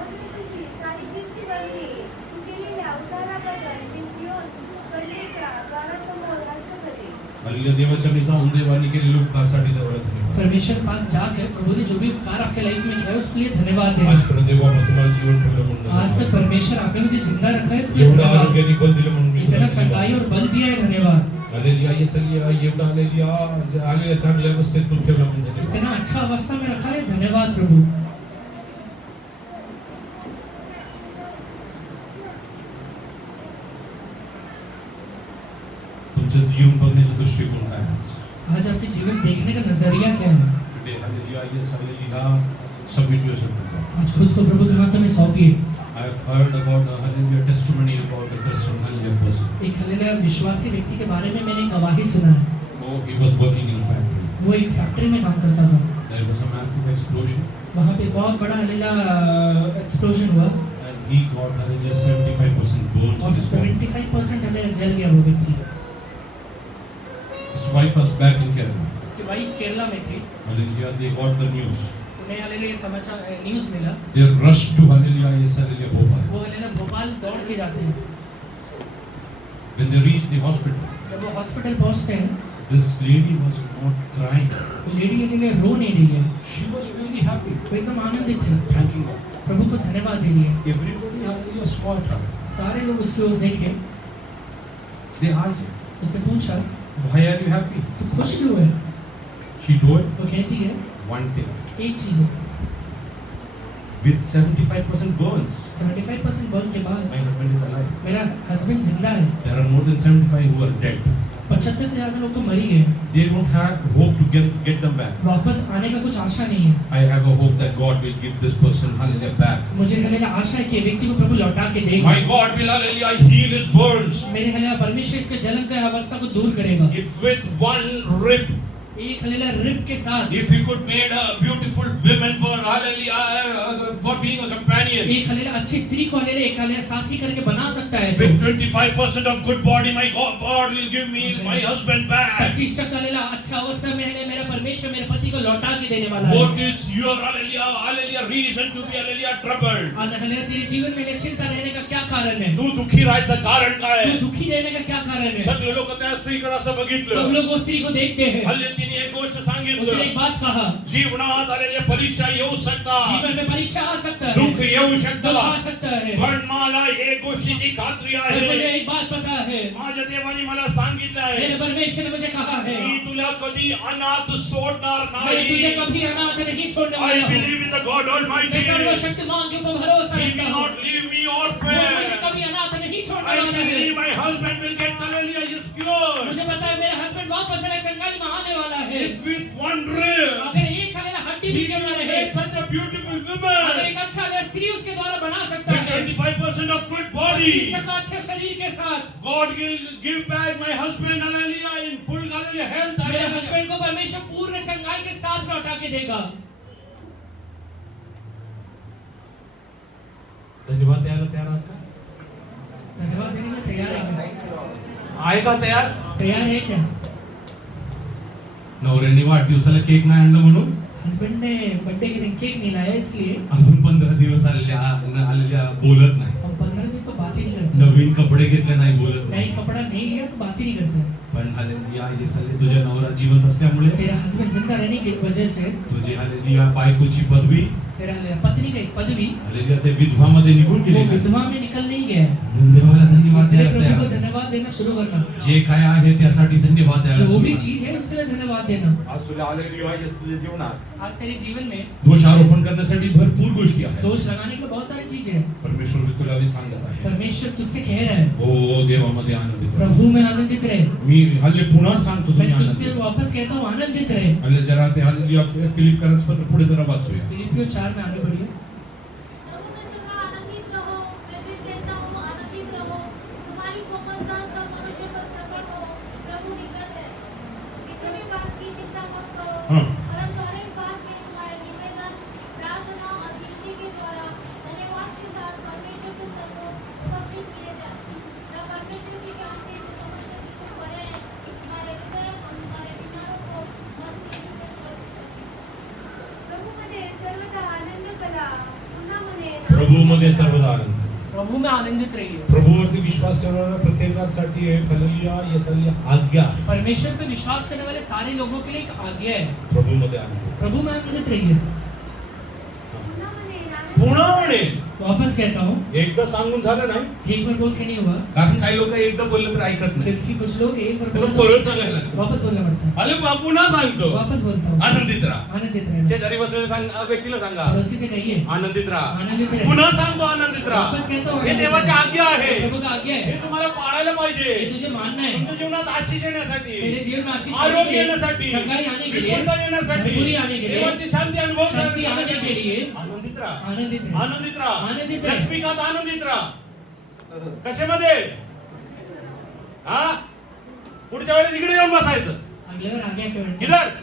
आम्ही तुझी सारी कीर्ती बघली. तू केलेल्या उद्धाराबद्दल मी सियोन कन्येच्या द्वारासमोर हास्य करेन. हल्ली देवाच्या निधान देवाने केलेले उपकारसाठी देवाला धन्यवाद. परमेश्वर के पास जाकर प्रभु ने जो भी उपकार आपके लाइफ में किया है उसके लिए धन्यवाद दें। आज खरं देवा तुम्हाला जीवन ठेवलं म्हणून आज तक परमेश्वर आपने मुझे जिंदा रखा है इसलिए एवढं धन्यवाद। आरोग्याने बल दिलं म्हणून मी इतना तुला धन्यवाद. चंगाई और बल दिया है, धन्यवाद। हालेलुया येस हल्लेलुया एवढं हालेलुया आलेल्या चांगल्या अवस्थेत तू ठेवलं म्हणून धन्यवाद. इतना अच्छा अवस्था में रखा है, धन्यवाद प्रभु। तुमचं जीवन बघण्याचा दृष्टिकोन काय आहे? आज आपके जीवन देखने का नजरिया क्या है? Today, hallelujah, yes, hallelujah, submit yourself to God. आज खुद को प्रभु के हाथों में सौंपिए। I have heard about a hallelujah testimony about a person, hallelujah person. एक हलेला विश्वासी व्यक्ति के बारे में मैंने गवाही सुना है। Oh, he was working in a factory. वो एक फैक्ट्री में काम करता था। There was a massive explosion वहाँ पे बहुत बड़ा हलेला एक्सप्लोजन हुआ and he got hallelujah 75% burns और in his body. 75% हलेला जल गया वो व्यक्ति। His wife was back in Kerala. उसकी वाइफ केरला में थी। Hallelujah, they got the news. उन्हें हलेला ये समाचार न्यूज़ मिला। They rushed to hallelujah, yes, hallelujah, Bhopal. वो हलेला भोपाल दौड़ के जाते हैं। When they reached the hospital, जब वो हॉस्पिटल पहुँचते हैं, this lady was not crying. वो लेडी हलेला रो नहीं रही है, She was very happy, वो एकदम आनंदित है, thanking God. प्रभु को धन्यवाद दे रही है। Everybody hallelujah saw her. सारे लोग उसकी ओर देखे, They asked her, उससे पूछा, why are you happy? तू खुश क्यों है? She told वो कहती है, one thing. एक चीज है, with 75% burns. 75% बर्न के बाद My husband is alive. मेरा हस्बैंड जिंदा है। There are more than 75 who are dead. 75 से ज्यादा लोग तो मर ही गए। They don't have hope to get them back. वापस आने का कुछ आशा नहीं है। I have a hope that God will give this person, hallelujah, back. मुझे हालेलुया आशा है कि ये व्यक्ति को प्रभु लौटा के देगा। My God will, hallelujah, heal his burns. मेरे हालेलुया परमेश्वर इसके जलन का अवस्था को दूर करेगा। If with one rib, एक हालेलुया रिब के साथ if you could made a beautiful woman for, hallelujah, for being a companion. एक हालेलुया अच्छी स्त्री को हालेलुया एक हालेलुया साथी करके बना सकता है। With 25% of good body, my God will give me my husband back. 25% hallelujah अच्छा अवस्था में है मेरा परमेश्वर मेरे पति को लौटा के देने वाला है। What is your, hallelujah, reason to be, hallelujah, troubled? और हालेलुया तेरे जीवन में चिंता रहने का क्या कारण है? तू दुखी राहायचं कारण काय तू आहे? दुखी रहने का क्या कारण है? सगळे लोक त्या स्त्रीकडे असं सब बघितलं. लोग वो स्त्री को देखते हैं। हल्ली तिने एक गोष्ट उसने सांगितलं. एक बात कहा, जीवनात आलेल्या परीक्षा येऊ शकतात. जीवन में परीक्षा आ सकता है, दुःख येऊ दुख आ शकतात. सकता है, पण मला एक गोष्टीची खात्री पर मुझे आहे. एक बात पता है, माझ्या देवाने मला सांगितलं आहे. मेरे परमेश्वर ने मुझे कहा है, मी तुला कधी अनाथ सोडणार मैं तुझे नाही. कभी अनाथ नहीं छोड़ने I वाला हूँ। believe in the God Almighty. मैं सर्वशक्तिमान के ऊपर भरोसा He रखता will हूँ। not leave me वो मुझे orphan. कभी अनाथ नहीं छोड़ने I वाला है। believe my husband will get, hallelujah, his pure. मुझे पता है मेरा हस्बैंड वापस चंगाई में आने वाला है। If with one rib, अगर एक हालेलुया हड्डी भी he क्यों ना can रहे, make such a beautiful अगर woman. एक अच्छा हालेलुया स्त्री उसके द्वारा बना सकता With है, 25% of good body, शिक्षा का अच्छे शरीर के साथ, God will give back my husband, hallelujah, in full, hallelujah, health. मेरे hallelujah. हस्बैंड को परमेश्वर पूर्ण चंगाई के साथ लौटा के देगा। धन्यवाद द्यायला तयार आहात का? धन्यवाद देने के लिए तैयार है क्या? Thank you, Lord. आहे का तयार? तैयार है क्या? नवऱ्याने वाढदिवसाला केक नाही आणलं म्हणून हस्बैंड ने बर्थडे के दिन केक नहीं लाया इसलिए आपण 15 दिवस आलेल्या बोलत नाही. हम 15 दिन तो बात ही नहीं करते। नवीन कपडे घेतले नाही बोलत नाही. नई कपड़ा नहीं लिया तो बात ही नहीं करते। पण हालेलुया येसले तुझ्या नवरा जिवंत असल्यामुळे तेरा हस्बैंड जिंदा रहने की वजह से तुझी हालेलुया बायकोची पदवी तेरा पत्नी का एक पदवी हालेलुया ते विधवामध्ये निघून वो गेली. विधवा में निकल नहीं गया है। म्हणून देवाला धन्यवाद इसलिए द्यायला प्रभु को तयार. धन्यवाद देना शुरू करना। जे काय आहे त्यासाठी धन्यवाद द्यायला जो सुरू भी कर. चीज है उसके लिए धन्यवाद देना। आज तुला हालेलुया आहे तुझ्या जीवनात आज तेरे जीवन में दोषारोपण करण्यासाठी भरपूर गोष्टी आहेत. दोष लगाने के बहुत सारी चीजें हैं। परमेश्वर मी तुला भी सांगत आहे. परमेश्वर तुझसे कह रहा है, हो देवामध्ये आनंदित रहा. प्रभु में आनंदित रहे। मी हल्ले पुन्हा सांगतो तुम्ही मैं तुझसे आनंदित वापस कहता हूँ आनंदित रहे। हल्ले जरा ते हालेलुया फिलिपियन्स पत्र पुढे जरा वाचूया. फिलिपियो 4 में आगे बढ़िए। प्रभु में सदा आनंदित रहो। मैं भी कहता हूँ आनंदित रहो। तुम्हारी कोमलता सब मनुष्य पर प्रकट हो। प्रभु निकट है। किसी भी बात की चिंता मत करो, हाँ. परंतु हर एक बात में तुम्हारे निवेदन, प्रार्थना और विनती के द्वारा धन्यवाद के साथ परमेश्वर के सम्मुख उपस्थित किए जाएं। तब परमेश्वर की शांति जो समस्त को भरे तुम्हारे हृदय और तुम्हारे विचारों को मस्ती में प्रभूमध्ये सर्वदा आनंद करा. पुन्हा म्हणे प्रभूमध्ये सर्वदा आनंद. प्रभु में आनंदित रहिए। प्रभूवरती विश्वास करणाऱ्या प्रत्येकासाठी एक हालेलुया येसली आज्ञा आहे. परमेश्वर पे विश्वास करने वाले सारे लोगों के लिए एक आज्ञा है, प्रभूमध्ये आनंद. प्रभु में आनंदित रहिए। पुन्हा म्हणे पुन्हा म्हणे वापस कहता हूँ, एकदा सांगून झालं नाही. एक बार बोल के नहीं हुआ, कारण काही लोक एकदा बोलले तर ऐकत नाही. क्योंकि कुछ लोग एक बार त्याला बोलते परत सांगायला लागतं. वापस बोलना पड़ता है। अरे बापू ना सांगतो वापस बोलता हूँ, आनंदित राहा. आनंदित रहना। शेजारी बसलेल्या व्यक्तीला सांगा पड़ोसी से कहिए आनंदित राहा. आनंदित रहे। पुन्हा सांगतो आनंदित राहा. वापस कहता हूँ हे देवाची आज्ञा आहे. प्रभु का आज्ञा हे है, तुम्हाला पाळायला ये पाहिजे. तुझे मानना है। तुमच्या जीवनात आशीष येण्यासाठी, तेरे जीवन में आशीष आरोग्य आने के लिए, येण्यासाठी, चंगाई आने के लिए, विपुलता येण्यासाठी, भरपूरी आने के लिए, देवाची शांती अनुभव शांति आने के लिए आनंदित राहा. आनंदित रहे। आनंदित राहा. आनंदित रहा। लक्ष्मीकांत आनंदित राहा. कशामध्ये हा पुढच्या वेळेस इकडे येऊन बसायचं. अगले बार आज्ञा के बढ़ना। किधर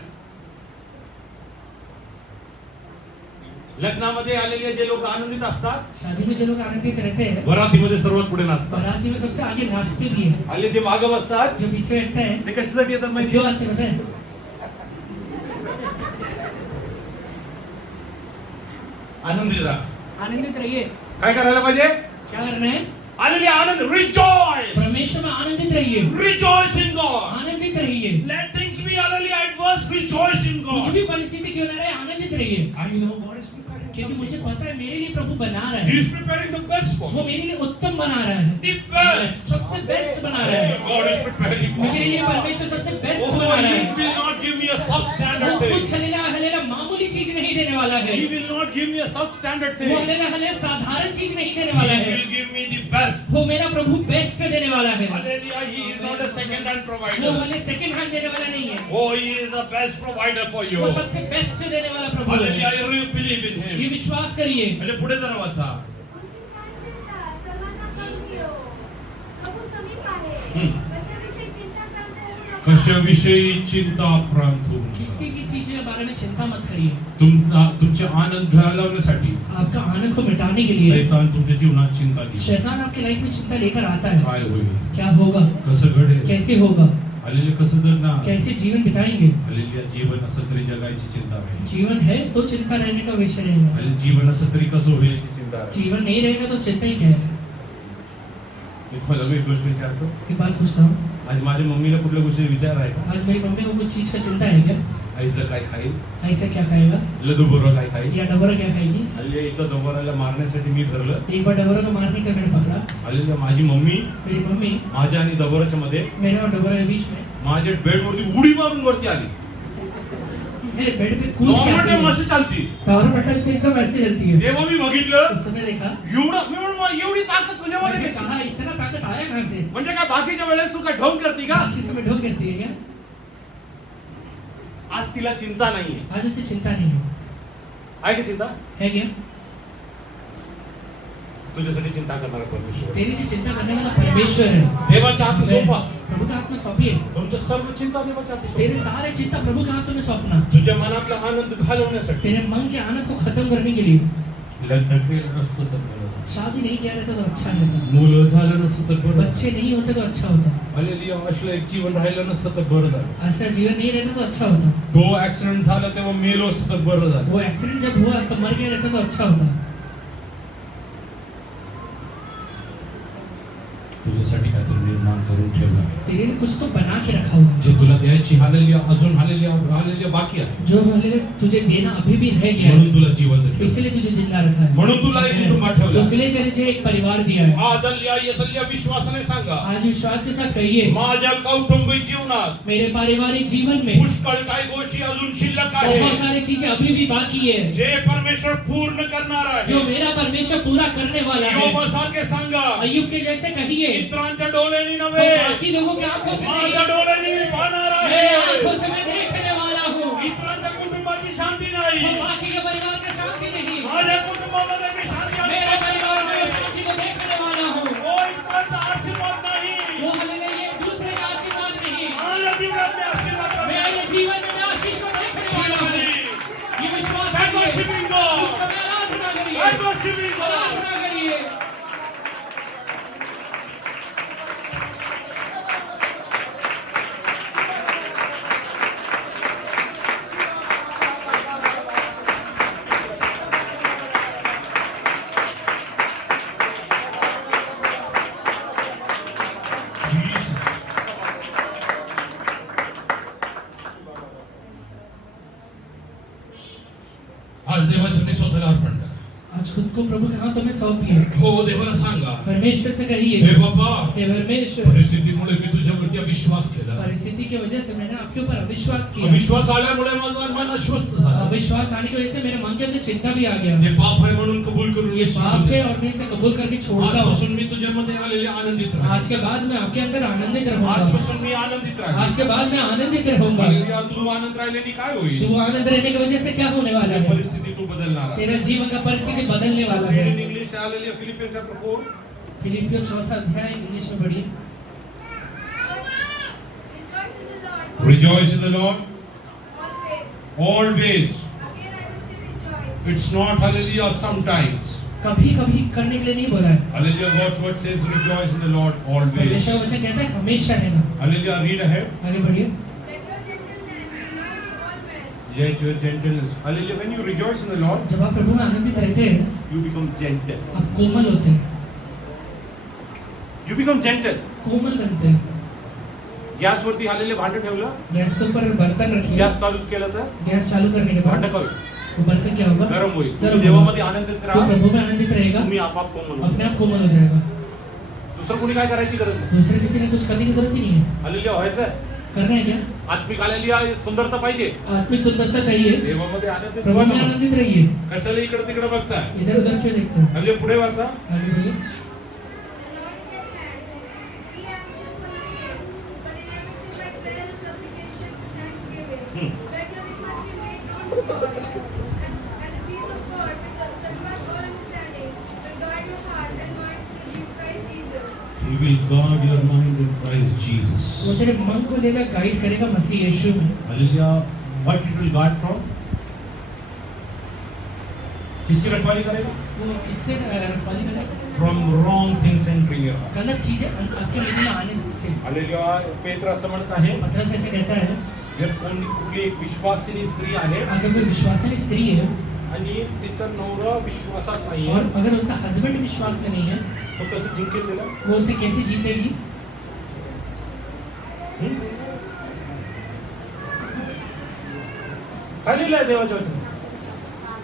लग्नामध्ये आलेले जे लोक आनंदित असतात, शादी में जो लोग आनंदित रहते हैं, वरातीमध्ये सर्वात पुढे नाचतात. बाराती में सबसे आगे नाचते भी हैं। आले जे मागे बसतात जो पीछे बैठते हैं ते कशासाठी येतात वो माहिती? क्यों आते पता है? आनंदित राहा. आनंदित रहिए। काय करायला पाहिजे? क्या करना है? आलेले आनंद, रिजॉइस. परमेश्वर में आनंदित रहिए। Rejoice in God. आनंदित रहिए। लेट थिंग्स बी आलेले एडवर्स, रिजॉइस इन कुछ गॉड. भी परिस्थिति क्यों ना रहे, आनंदित रहिए। I know God is preparing. क्योंकि मुझे something. पता है मेरे लिए प्रभु बना रहा He है, is preparing the best for वो me. मेरे लिए उत्तम बना रहा है, The best. सबसे बेस्ट बना रहा है, God is preparing for मेरे me. लिए परमेश्वर सबसे बेस्ट Oh, बना रहा He है। will not give me a वो substandard कुछ thing. हलेला हलेला मामूली चीज नहीं देने वाला है, He will not give me a substandard वो thing. हलेला हलेला साधारण चीज नहीं देने He वाला है, will give me the best. वो मेरा प्रभु बेस्ट देने वाला है, Hallelujah. He is not a second hand वो provider. हले सेकंड हैंड देने वाला नहीं है, Oh, He is a best provider for you. वो सबसे बेस्ट देने वाला प्रभु Hallelujah. है, I really believe in ये Him. विश्वास करिए। म्हणजे पुढे जरा वाचा. तुमची सहनशीलता सर्वांना कमी हो. प्रभू समीप आहे. हम्म. कशाविषयी चिंताक्रांत होऊ नका. कशाविषयी चिंताक्रांत होऊ नका. किसी भी चीज के बारे में चिंता मत करिए, तुमचे आनंद घालवण्यासाठी आपका आनंद को मिटाने के लिए शैतान तुमच्या जीवनात चिंता घेईल. शैतान आपकी लाइफ में चिंता लेकर आता है, काय होईल, क्या होगा, कसं घडेल, कैसे होगा, हालेलुया कसं जगणार. कैसे जीवन बिताएंगे। हालेलुया जीवन असं तरी जगायची चिंता आहे. जीवन है तो चिंता रहने का विषय रहेगा, हालेलुया जीवन असं तरी कसं होईल याची चिंता आहे. जीवन नहीं रहेगा तो चिंता ही क्या है। मी तुम्हाला एक गोष्ट विचारतो. एक बात पूछता हूँ, आज माझ्या मम्मीला कुठल्या गोष्टी विचार आहे का. आज मेरी मम्मी को कुछ चीज का चिंता है क्या, आईचं काय खाईल, ऐसा क्या खाएगा लदुबरो काय खाईल. या डबरा क्या खाएगी। हालेलुया इथं डोबराला मारण्यासाठी मी ठरलं. एक बार डबरा को मारने का मैंने पकड़ा, हालेलुया माझी मम्मी मेरी मम्मी माझ्या आणि डबराच्या मध्ये मेरे और डबरा के बीच में माझ्या बेडवरती उडी मारून वरती आली. मेरे बेड पे कूद के आती नॉर्मल है, असं चालती. टावर पटक के एकदम ऐसे चलती है। जेव्हा मी बघितलं उस समय देखा, एवढी ताकद तुझ्यामध्ये मैंने कशी? कहा इतना ताकत आया कहाँ से, म्हणजे काय बाकीच्या वेळेस तू काय ढोंग करती का. बाकी समय ढोंग करती है क्या। आज तिला चिंता नाहीये. आज उसे चिंता नहीं है, आहे की चिंता. है क्या। तुझ्यासाठी चिंता करणारा परमेश्वर. तेरी की चिंता करने वाला परमेश्वर है, देवाच्या हाती सोपा. प्रभु के हाथ में सौंपिए, तुमच्या सर्व चिंता देवाच्या हाती तेरे सोपा. सारे चिंता प्रभु के हाथों में सौंपना, तुझ्या मनातला आनंद घालवण्यासाठी. तेरे मन के आनंद को खत्म करने के लिए। लग्न केलं नसतं तर बरं. शादी नहीं किया रहता तो अच्छा रहता, मुलं झालं नसतं तर बरं. बच्चे नहीं होते तो अच्छा होता, हालेलुया असलं एक जीवन राहिलं नसतं तर बरं झालं. ऐसा जीवन नहीं रहता तो अच्छा होता, तो ऍक्सिडेंट झाला तेव्हा मेलो असतं तर बरं झालं. वो एक्सीडेंट जब हुआ तो मर गया रहता तो अच्छा होता। तुझ्यासाठी काहीतरी निर्माण करून ठेवलं आहे. तेरे लिए कुछ तो बना के रखा हुआ है, जे तुला द्यायची हालेलुया अजून हालेलुया बाकी आहे. जो हमें तुझे देना अभी भी रह गया है, म्हणून तुला जिवंत ठेवलं. इसलिए तुझे जिंदा रखा है, म्हणून तुला एक कुटुंबात ठेवलं. इसलिए तेरे जो एक परिवार दिया है। आज यसल्या विश्वासाने सांगा, आज विश्वास के साथ कहिए, माझ्या कौटुंबिक जीवनात मेरे पारिवारिक जीवन में पुष्कळ काही गोष्टी अजून शिल्लक बहुत आहे सारी चीजें अभी भी बाकी है, जे परमेश्वर पूर्ण करणार जो आहे. मेरा परमेश्वर पूरा करने वाला है। योबासारखे सांगा, अय्यूब के जैसे कहिए, इतरांच्या डोळ्यांनी तो नव्हे, बाकी लोगों की आंखों से नहीं, माझ्या डोळ्यांनी मी पाहणार मेरे आहे. आंखों से मैं देखने वाला हूँ, इतरांच्या कुटुंबाची शांती नाही, तो बाकी के परिवार का शांति नहीं, माझ्या कुटुंबामध्ये मी शांती मेरे आणणार परिवार में आहे. शांति को देखने वाला हूँ। ओ इतरांचा आशीर्वाद नाही, वो हालेलुया, ये दूसरे का आशीर्वाद नहीं, माझ्या जीवनात मी आशीर्वाद करणार. मेरे जीवन में मैं आशीष को देखने वाला हूँ। ये विश्वास I'm करिए, worshiping God. उस समय आराधना करिए, I'm worshiping God. आराधना करिए। Jesus. आज देवाच्या स्वतःला अर्पण करा. आज खुद को प्रभु के हाथों में सौंपिए, हो देवाला सांगा, परमेश्वर से कहिए, हे बाबा हे परमेश्वर, परिस्थितीमुळे मी तुझ्यावरती अविश्वास केला. परिस्थिति की वजह से मैंने आपके ऊपर अविश्वास किया, विश्वास आल्यामुळे माझा मन अस्वस्थ झाला. अविश्वास आने की वजह से मेरे मन के अंदर चिंता भी आ गया, जे पाप आहे म्हणून कबूल करून ये पाप है और मैं इसे कबूल करके छोड़ता हूँ। आजपासून मी तुझ्यामध्ये आलेले आनंदित राहील. आज के बाद मैं आपके अंदर आनंदित रहूंगा, आजपासून मी आनंदित राहील. आज के बाद मैं आनंदित रहूंगा। हालेलुया. तू आनंद राहिल्याने काय होईल. तू आनंद रहने की वजह से क्या होने वाला है, परिस्थिती तू बदलणार आहे. तेरा जीवन का परिस्थिति बदलने वाला है। In English hallelujah. Philippians chapter 4 फिलिपियों 4 अध्याय इंग्लिश में पढ़िए। Rejoice in the Lord Rejoice in the Lord always. always. Again I will say rejoice. It's not hallelujah sometimes. कभी कभी करने के लिए नहीं बोला है, Hallelujah. God's word says rejoice in the Lord always. परमेश्वर का वचन कहता है हमेशा रहना। Hallelujah. Read ahead. आगे बढ़िए। Let your gentleness be known to all men. Yet your gentleness. Hallelujah. When you rejoice in the Lord, जब आप प्रभु में आनंदित रहते हैं, you become gentle. आप कोमल होते हैं, You become gentle. कोमल बनते हैं। गॅसवरती हालेले भांड ठेवलं, गैस के ऊपर बर्तन रखिए, गॅस चालू केलं तर गैस चालू करने के भांड बाद कमी वो बर्तन क्या होगा? गरम होईल. गरम तुम्ही देवामध्ये आनंदित तो राहा, प्रभु में आनंदित रहेगा, तुम्ही आपाप कोमल होऊ. अपने आप कोमल हो जाएगा. दुसरं कोणी काय करायची गरज नाही. दूसरे किसी ने कुछ करने की जरूरत ही नहीं है. हालेलुया व्हायचंय. करना है क्या? आत्मिक हालेलुया सुंदरता पाहिजे. आत्मिक सुंदरता चाहिए. देवामध्ये आनंदित प्रभु में राहा. आनंदित रहिए. कशाला इकडे तिकडे बघताय? इधर उधर क्यों देखते हैं? हालेलुया पुढे वाचा. आगे बढ़िए. Be anxious for nothing, but in everything by prayer and supplication with thanksgiving. Let your requests be made known to God, and the peace of God, which surpasses all understanding, will guard your heart and minds through Christ Jesus. He will guard your mind in Christ Jesus. वो तेरे मन को लेकर गाइड करेगा मसीह यीशु में. Hallelujah. What it will guard from? किसकी रखवाली करेगा? वो किससे रखवाली करेगा? From wrong things entering your heart. गलत चीजें आपके मन में आने से. हालेलुया. पेत्र असं म्हणत आहे, पतरस ऐसे कहता है, जर कोणी कुठली एक विश्वासिनी स्त्री आहे अगर कोई विश्वासिनी स्त्री है आणि तिचा नवरा विश्वासात नाहीये, और अगर उसका हस्बैंड विश्वास में नहीं है, तो कसं जिंकेल तिला? वो उसे कैसे जीतेगी? काय लिहिलंय देवाच्या वचनात?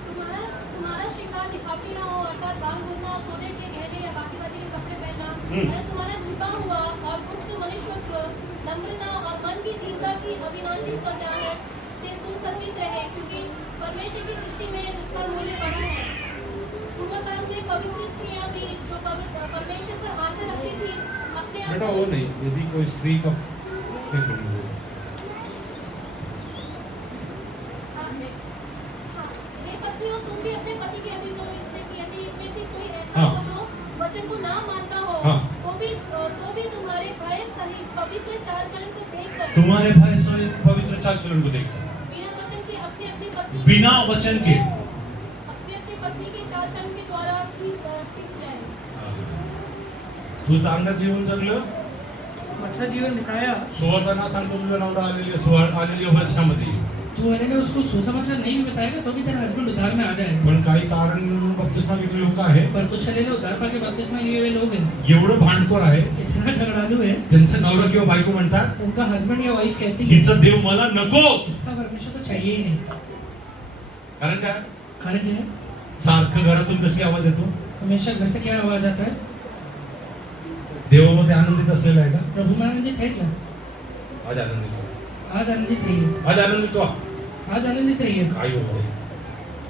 तुम्हारा तुम्हारा श्रृंगार दिखावटी ना हो, अर्थात बाल बोलना, सोने के गहने या बाकी बाकी के कपड़े पहनना, और तुम्हारा छिपा हुआ और गुप्त मनुष्यत्व, नम्रता और मन की दीनता की अविनाशी सजाहट से सुसज्जित रहे, क्योंकि परमेश्वर की दृष्टि में इसका मूल्य बड़ा है. पूर्व काल में पवित्र स्त्रियां भी जो परमेश्वर पर आशा रखती थी, अपने आप बेटा वो नहीं, यदि कोई स्त्री का हे पत्नियों, तुम भी अपने पति के अधीन रहो, इसलिए कि यदि इनमें से कोई ऐसा हाँ. हो जो वचन को ना मानता हो, हाँ. तो भी तुम्हारे भय सहित पवित्र चाल चलन को देखकर तुम्हारे भाई सहित पवित्र चाल चलन को देखकर बिना वचन के अपनी अपनी पत्नी बिना वचन के अपनी अपनी पत्नी के चाल चलन के द्वारा खींच जाए. तू चांगलं जीवन जगलं, अच्छा जीवन दिखाया. सुवर्णना सांगतो तुझा नवरा आलेली वचनामध्ये. तो मैंने उसको सुसमाचार नहीं भी बताएगा तो भी तेरा हस्बैंड उद्धार में आ जाएगा. पण काही कारण बपतिस्मा घेतलेले लोक आहे, पर कुछ लेले उद्धार पाके बपतिस्मा लिए हुए लोग हैं, एवढं भांडखोर आहे, इतना झगड़ालू है, त्यांचं नवरा किंवा बायको म्हणतात उनका हस्बैंड या वाइफ कहती है, हिचा देव मला नको. इसका परमेश्वर तो चाहिए ही नहीं. कारण काय? कारण क्या है? सारखं घरातून कसली आवाज येतो? हमेशा घर से क्या आवाज आता है? देवामध्ये आनंदित असलेला आहे का? प्रभु में आनंदित है क्या? आज आनंदित व्हा. आज आनंदित रहिए. आज आनंदित व्हा. आज आनंदित रहिए. काय होऊ दे,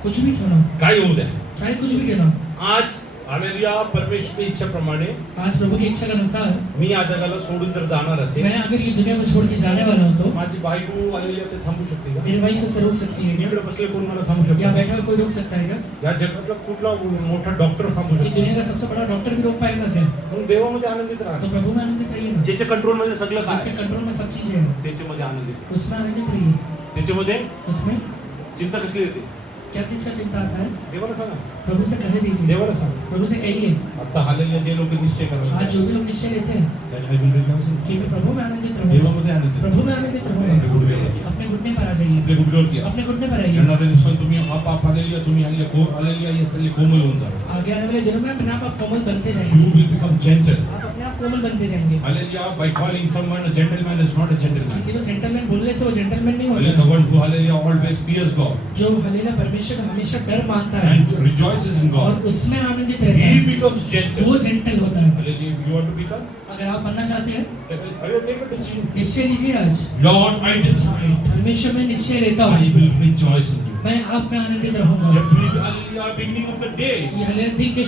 कुछ भी क्यों ना, काय होऊ दे, चाहे कुछ भी क्यों ना. आज हालेलुया परमेश्वराच्या इच्छेप्रमाणे आज प्रभु की इच्छा के अनुसार मी या जगाला सोडून जर जाणार असेल, मैं अगर ये दुनिया को छोड़ के जाने वाला हूँ तो माझी बायको हालेलुया ते थांबू शकते का? मेरी वाइफ उसे रोक सकती है क्या? इकडे बसले कोण मला थांबू या शकतो? बैठा हुआ कोई रोक सकता है क्या? या जगातला कुठला मोठा डॉक्टर थांबू ये शकतो? दुनिया का सबसे बड़ा डॉक्टर भी रोक पाएगा क्या? मग देवामध्ये आनंदित राहा. तो प्रभु में आनंदित रहिए ना. ज्याच्या कंट्रोल मध्ये सगळं काय जिसके आहे, कंट्रोल में सब चीजें हैं, त्याच्यामध्ये आनंदित. उसमें आनंदित रहिए. त्याच्यामध्ये उसमें चिंता कसली येते? क्या चीज का चिंता आता है? देवाला सांगा, प्रभु से कह दीजिए. देवाला सांग. प्रभु से कहिए. आता हालेलुया जे लोक निश्चय आज करायला जो भी लोग निश्चय लेते हैं कि मैं प्रभु में आनंदित रहूंगा, देवामध्ये आनंदित प्रभु में आनंदित आपले रहूंगा, गुडघे वरती. अपने घुटने पर आ जाइए. आपले गुडघ्यावरती. अपने घुटने पर आइए. येणाऱ्या दिवसात तुम्ही आप हालेलुया तुम्ही हालेलुया येसले कोमल होऊन जा. आगे आने वाले दिनों में अपने आप कोमल बनते जाएंगे. You will become gentle. आप अपने आप कोमल बनते जाएंगे. Hallelujah. By calling someone a gentleman is not a gentleman. किसी को जेंटलमैन बोलने से वो जेंटलमैन नहीं Hallelujah. होता. The one who hallelujah always fears God जो हलेला परमेश्वर का हमेशा डर मानता है and rejoices in और God, उसमें आनंदित रहता he है, becomes gentle. वो जेंटल होता है. Hallelujah. You want to become? अगर आप बनना चाहते हैं, Hallelujah. Take a decision. निश्चय लीजिए आज. Lord, I decide. परमेश्वर में निश्चय लेता I हूँ, will rejoice in you. मैं आप में आनंदित रहूंगा. Every hallelujah beginning of the day. ये हलेला दिन के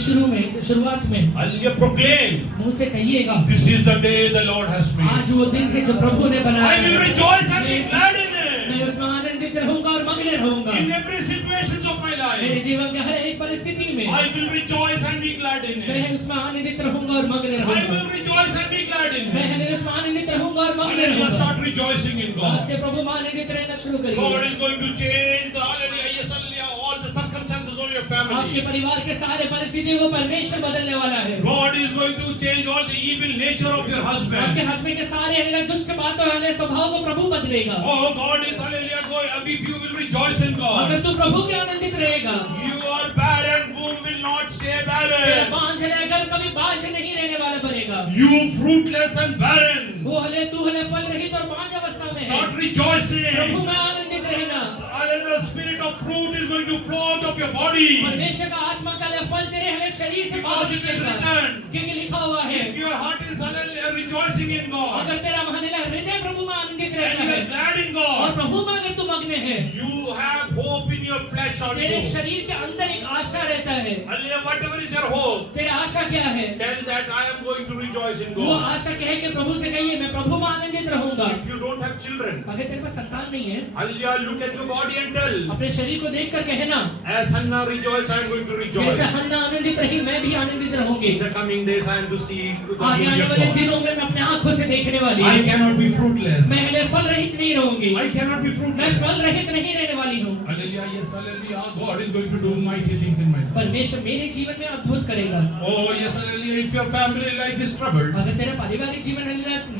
शुरुआत में Hallelujah. Proclaim. मुंह से कहिएगा, This is the day the Lord has made. आज वो दिन है जो प्रभु ने बनाया I will है. rejoice and be glad in मैं it. उसमें आनंदित रहूंगा और मग्न रहूंगा. In every situations of my मेरे life, जीवन के हर एक परिस्थिति में I will rejoice and be glad in it. मैं उसमें आनंदित रहूंगा और मग्न I रहूंगा. will rejoice and be glad in मैं it. हलेला उसमें आनंदित रहूंगा और मग्न Hallelujah. रहूंगा. Start rejoicing in आज God. से प्रभु में आनंदित रहना शुरू God करिए. is going to change the hallelujah, yes, hallelujah, all the circumstances of your आपके family. परिवार के सारे परिस्थितियों को परमेश्वर बदलने वाला है. God is going to change all the evil nature of your आपके husband. हस्बैंड के सारे हल्ले दुष्ट बातों हल्ले स्वभाव को प्रभु बदलेगा. Oh, God is hallelujah. Go, if you will rejoice in अगर God, तू प्रभु के आनंदित रहेगा, your barren womb will not stay तेरा barren. बांझ रहकर कभी बांझ नहीं रहने वाला बनेगा. You fruitless and barren, वो हले तू हले फल रहित और बांझ अवस्था में है. start प्रभु rejoicing. में आनंदित रहना. Hallelujah. The spirit of fruit is going going to flow out of your body. परमेश्वर का आत्मा का फल तेरे हले शरीर से Because बाहर it is निकलेगा। written. क्योंकि लिखा हुआ है, If your heart is hallelujah, rejoicing in God, अगर तेरा हलेलुया हृदय प्रभु में आनंदित and रहता you है are glad in और God, प्रभु में अगर तू मग्न है, you have hope in your flesh तेरे also. शरीर के अंदर एक आशा रहता है। Hallelujah, whatever is your hope, तेरा आशा क्या है? tell that I am going to rejoice in वो God. आशा क्या है कि प्रभु से कहिए मैं प्रभु में आनंदित रहूंगा। If you don't have children, अगर तेरे पास संतान नहीं है, hallelujah, look at your body and tell, अपने शरीर को देखकर कहना, as Hannah rejoiced, I am going to जैसे rejoice. हन्ना आनंदित रही, मैं भी आनंदित रहूंगी। In the coming days, I am to see the आगे beauty आने of वाले God. दिनों में मैं अपने आंखों से देखने वाली I हूँ। cannot be fruitless. मैं हले फल रहित नहीं रहूंगी। I cannot be मैं fruitless. फल रहित नहीं रहने वाली हूँ। Hallelujah, yes, hallelujah. God is going to do mighty things in my life. परमेश्वर मेरे जीवन में अद्भुत करेगा। Oh, yes, hallelujah. If your family life is troubled, अगर तेरा पारिवारिक जीवन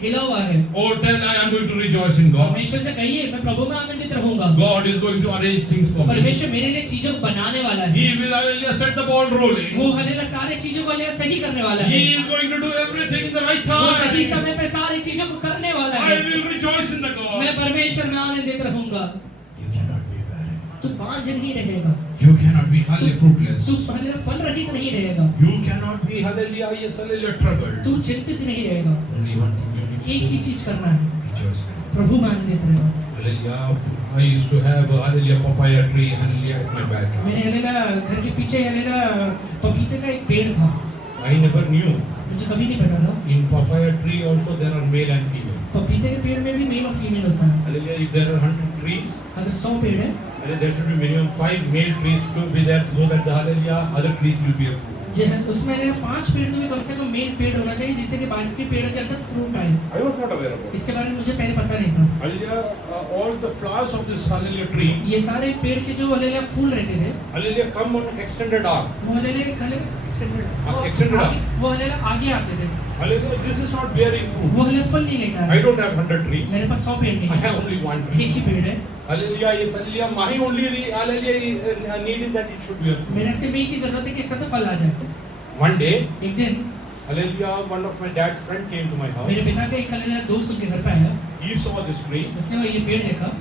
हिला हुआ है, oh, tell I am going to rejoice in God. परमेश्वर से कहिए मैं प्रभु में आनंदित रहूंगा। God is going to arrange things for me. परमेश्वर मेरे लिए चीजों को बनाने वाला है। He will, hallelujah, set the ball rolling. वो हलेला सारे चीजों को हलेला सही करने वाला है। He is going to do everything in the right वो सही time. समय पे सारी चीजों को करने वाला I है। will rejoice in the God. मैं परमेश्वर में आनंदित रहूंगा। You cannot be barren. तू बांझ नहीं रहेगा। You cannot be, hallelujah, तू fruitless. हलेला फल रहित नहीं रहेगा। You cannot be, hallelujah, yes, hallelujah, troubled. तू चिंतित नहीं रहेगा। Only one thing you need एक to ही do. चीज करना है, Rejoice in God. प्रभु में आनंदित रहना। Hallelujah. I used to have a, hallelujah, papaya tree, hallelujah, at my back. मेरे हलेला घर के पीछे हलेला पपीते का एक पेड़ था। I never knew. मुझे कभी नहीं पता था। In papaya tree also there are male and female. पपीते के पेड़ में भी मेल और फीमेल होता है। Hallelujah. If there are 100 trees, अगर 100 पेड़ है, hallelujah, there should be minimum 5 male trees to be there so that the, hallelujah, other trees will be a fruit. उसमें 5 पेड़ तो भी कम से कम मेल पेड़ होना चाहिए जिससे कि बाकी पेड़ों के अंदर फ्रूट आए। I was not aware of it. इसके बारे में मुझे पहले पता नहीं था। Hallelujah. All the flowers of this, hallelujah, tree, ये सारे पेड़ के जो हलेला फूल रहते थे, hallelujah, come on extended arm. वो हलेला extended arm. वो हलेला आगे आते थे। Hallelujah. This is not bearing fruit. वो हलेला फल नहीं लेकर I आए। don't have 100 trees. मेरे पास 100 पेड़ नहीं I है, have only one एक tree. ही पेड़ है। Hallelujah. Yes, hallelujah. My only, hallelujah, need is that it should be a fruit. मेरे सिर्फ एक ही जरूरत है कि इसका तो फल आ जाए। One day, एक दिन hallelujah, one of my dad's friend came to my house. मेरे पिता का एक हलेला दोस्त उनके घर पे आया। He saw this tree. उसने वो ये पेड़ देखा।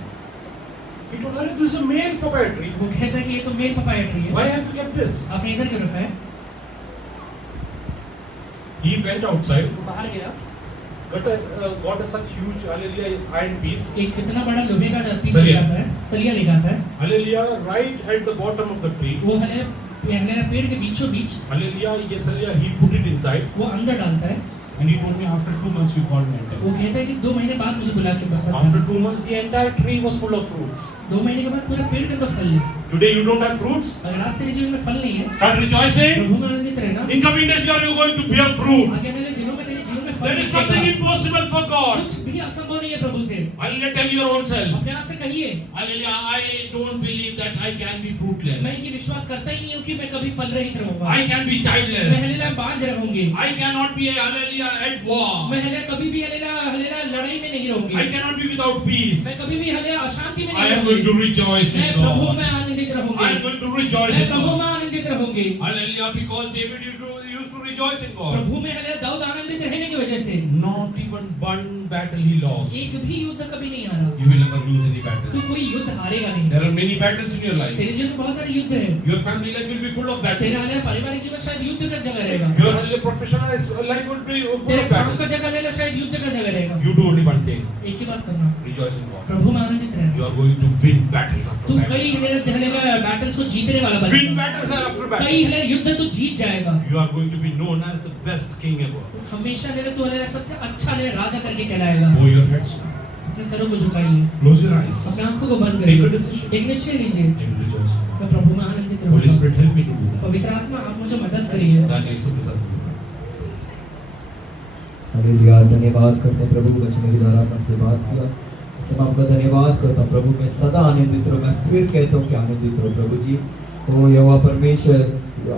He told her, this is a male papaya tree. वो कहता है कि ये तो मेल पपाया ट्री है। Why have you kept this? आपने इधर क्यों रखा है? He went outside, वो बाहर गया, got a such huge, hallelujah, his iron piece. एक कितना बड़ा लोहे का पीस सलिया। लेकर आता है, सलिया लेकर आता है। Hallelujah, right at the bottom of the tree. वो हलेला पेड़ के बीचों बीच Hallelujah, yes, hallelujah, he put it inside. वो अंदर डालता है। And he told me after 2 months you called me and tell me. वो कहता है कि 2 महीने बाद मुझे बुला के बताता है। After 2 months, the entire tree was full of fruits. 2 महीने के बाद पूरे पेड़ के अंदर फल है। Today you don't have fruits? अगर आज तेरे जीवन में फल नहीं है, Start rejoicing. प्रभु में आनंदित रहना। In coming days, you are going to bear fruit. आगे आने वाले दिनों में तेरे जीवन में फल There is दिखेगा। nothing impossible for God. कुछ भी असंभव नहीं है प्रभु से। Hallelujah, tell your own self. अपने आप से कहिए, Hallelujah, I don't believe that I can be fruitless. मैं ये विश्वास करता ही नहीं हूँ कि मैं कभी फल रहित रहूंगा। I can be मैं childless. हलेला बांझ रहूंगी। I cannot be, hallelujah, at war. मैं हलेला कभी भी हलेला लड़ाई में नहीं रहूंगी। I cannot be without peace. मैं कभी भी हलेला अशांति में I नहीं am going to रहूंगी। rejoice मैं in प्रभु God. में आनंदित रहूंगी। I am going to rejoice मैं in प्रभु God. में आनंदित रहूंगी। Hallelujah, because David used to rejoice in God. प्रभु में हलेला दाऊद आनंदित रहने की वजह से Not even one battle he lost. एक भी युद्ध कभी नहीं हारा। You will never lose any तू battles. कोई युद्ध हारेगा नहीं। There are many battles in your life. तेरे जीवन में बहुत सारे युद्ध है। Your family life will be full of तेरा battles. हलेला पारिवारिक जीवन शायद युद्ध का जगह रहेगा। Your hallelujah, professional life will be full तेरे of काम का battles. जगह हलेला शायद युद्ध का जगह रहेगा। You do only one thing. एक ही बात करना, Rejoice in God. प्रभु में आनंदित रहना। You are going to win battles तू after कई battles. हलेला बैटल्स को जीतने वाला Win बनेगा। battles after कई battles. हलेला युद्ध तू जीत जाएगा। You are going to be known as the best king ever. हमेशा हलेला तू हलेला सबसे अच्छा हलेला राजा करके कहलाएगा। Bow your heads. अपने सरों को झुकाइए, Close your eyes. अपने आंखों को बंद Take a करिए, decision. एक निश्चय लीजिए, I will rejoice. मैं प्रभु में आनंदित Holy रहूंगा। Spirit, help me to do that. पवित्र आत्मा आप मुझे मदद करिए। Daniel, सबके साथ। हालेलुया, धन्यवाद करते हैं प्रभु वचन के द्वारा हमसे बात किया, इसलिए मैं आपका धन्यवाद करता हूँ प्रभु। मैं सदा आनंदित रहूँ, मैं फिर कहता हूँ कि आनंदित रहो प्रभु जी। ओ यहोवा परमेश्वर,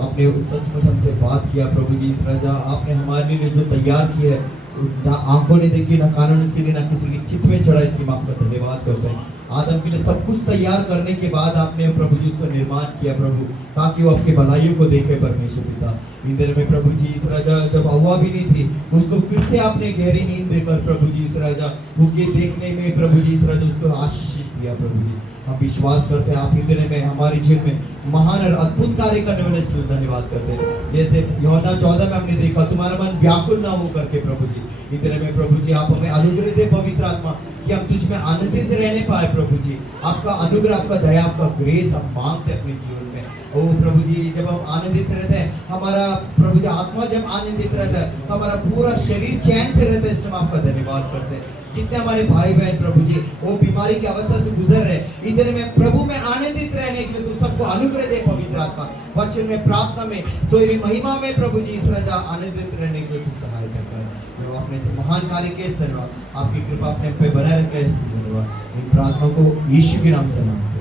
आपने सचमुच हमसे बात किया प्रभु जी। इस राजा आपने हमारे लिए जो तैयार किया है, ना आंखों ने देखी, ना कानों ने सुनी, ना किसी के चित्त में चढ़ा, इसलिए मैं आपका धन्यवाद करता हूँ। आदम के लिए सब कुछ तैयार करने के बाद आपने प्रभु जी उसका निर्माण किया प्रभु, ताकि वो आपकी भलाइयों को देखे परमेश्वर पिता। इन दिनों में प्रभु जी इस राजा जब हवा भी नहीं थी, उसको फिर से आपने गहरी नींद देकर प्रभु जी इस राजा उसके देखने में प्रभु जी इस राजा उसको आशीष दिया प्रभु जी। हम विश्वास करते हैं आप ही दिन में हमारे जीवन में महान और अद्भुत कार्य करने वाले इसलिए धन्यवाद करते हैं। जैसे यूहन्ना 14 में हमने देखा तुम्हारा मन व्याकुल ना हो करके प्रभु जी, इस दिन में प्रभु जी आप हमें अनुग्रह दे पवित्र आत्मा कि हम तुझ में आनंदित रहने पाए प्रभु जी। आपका अनुग्रह, आपका दया, आपका ग्रेस हम मांगते अपने जीवन में। ओ प्रभु जी, जब हम आनंदित रहते हैं, हमारा प्रभु जी आत्मा जब आनंदित रहता है, हमारा पूरा शरीर चैन से रहता है। इसलिए हम आपका धन्यवाद करते हैं। जितने हमारे भाई बहन प्रभु जी वो बीमारी की अवस्था से गुजर रहे, इधर में प्रभु में आनंदित रहने के लिए तू सबको अनुग्रह दे पवित्र आत्मा। वचन में, प्रार्थना में, तेरी महिमा में प्रभु जी इस राजा आनंदित रहने के लिए तू सहायता कर। जो आपने से महान कार्य किए, धन्यवाद। आपकी कृपा अपने पे बनाए रखे, धन्यवाद। इन प्रार्थना को यीशु के नाम से मांगते हैं।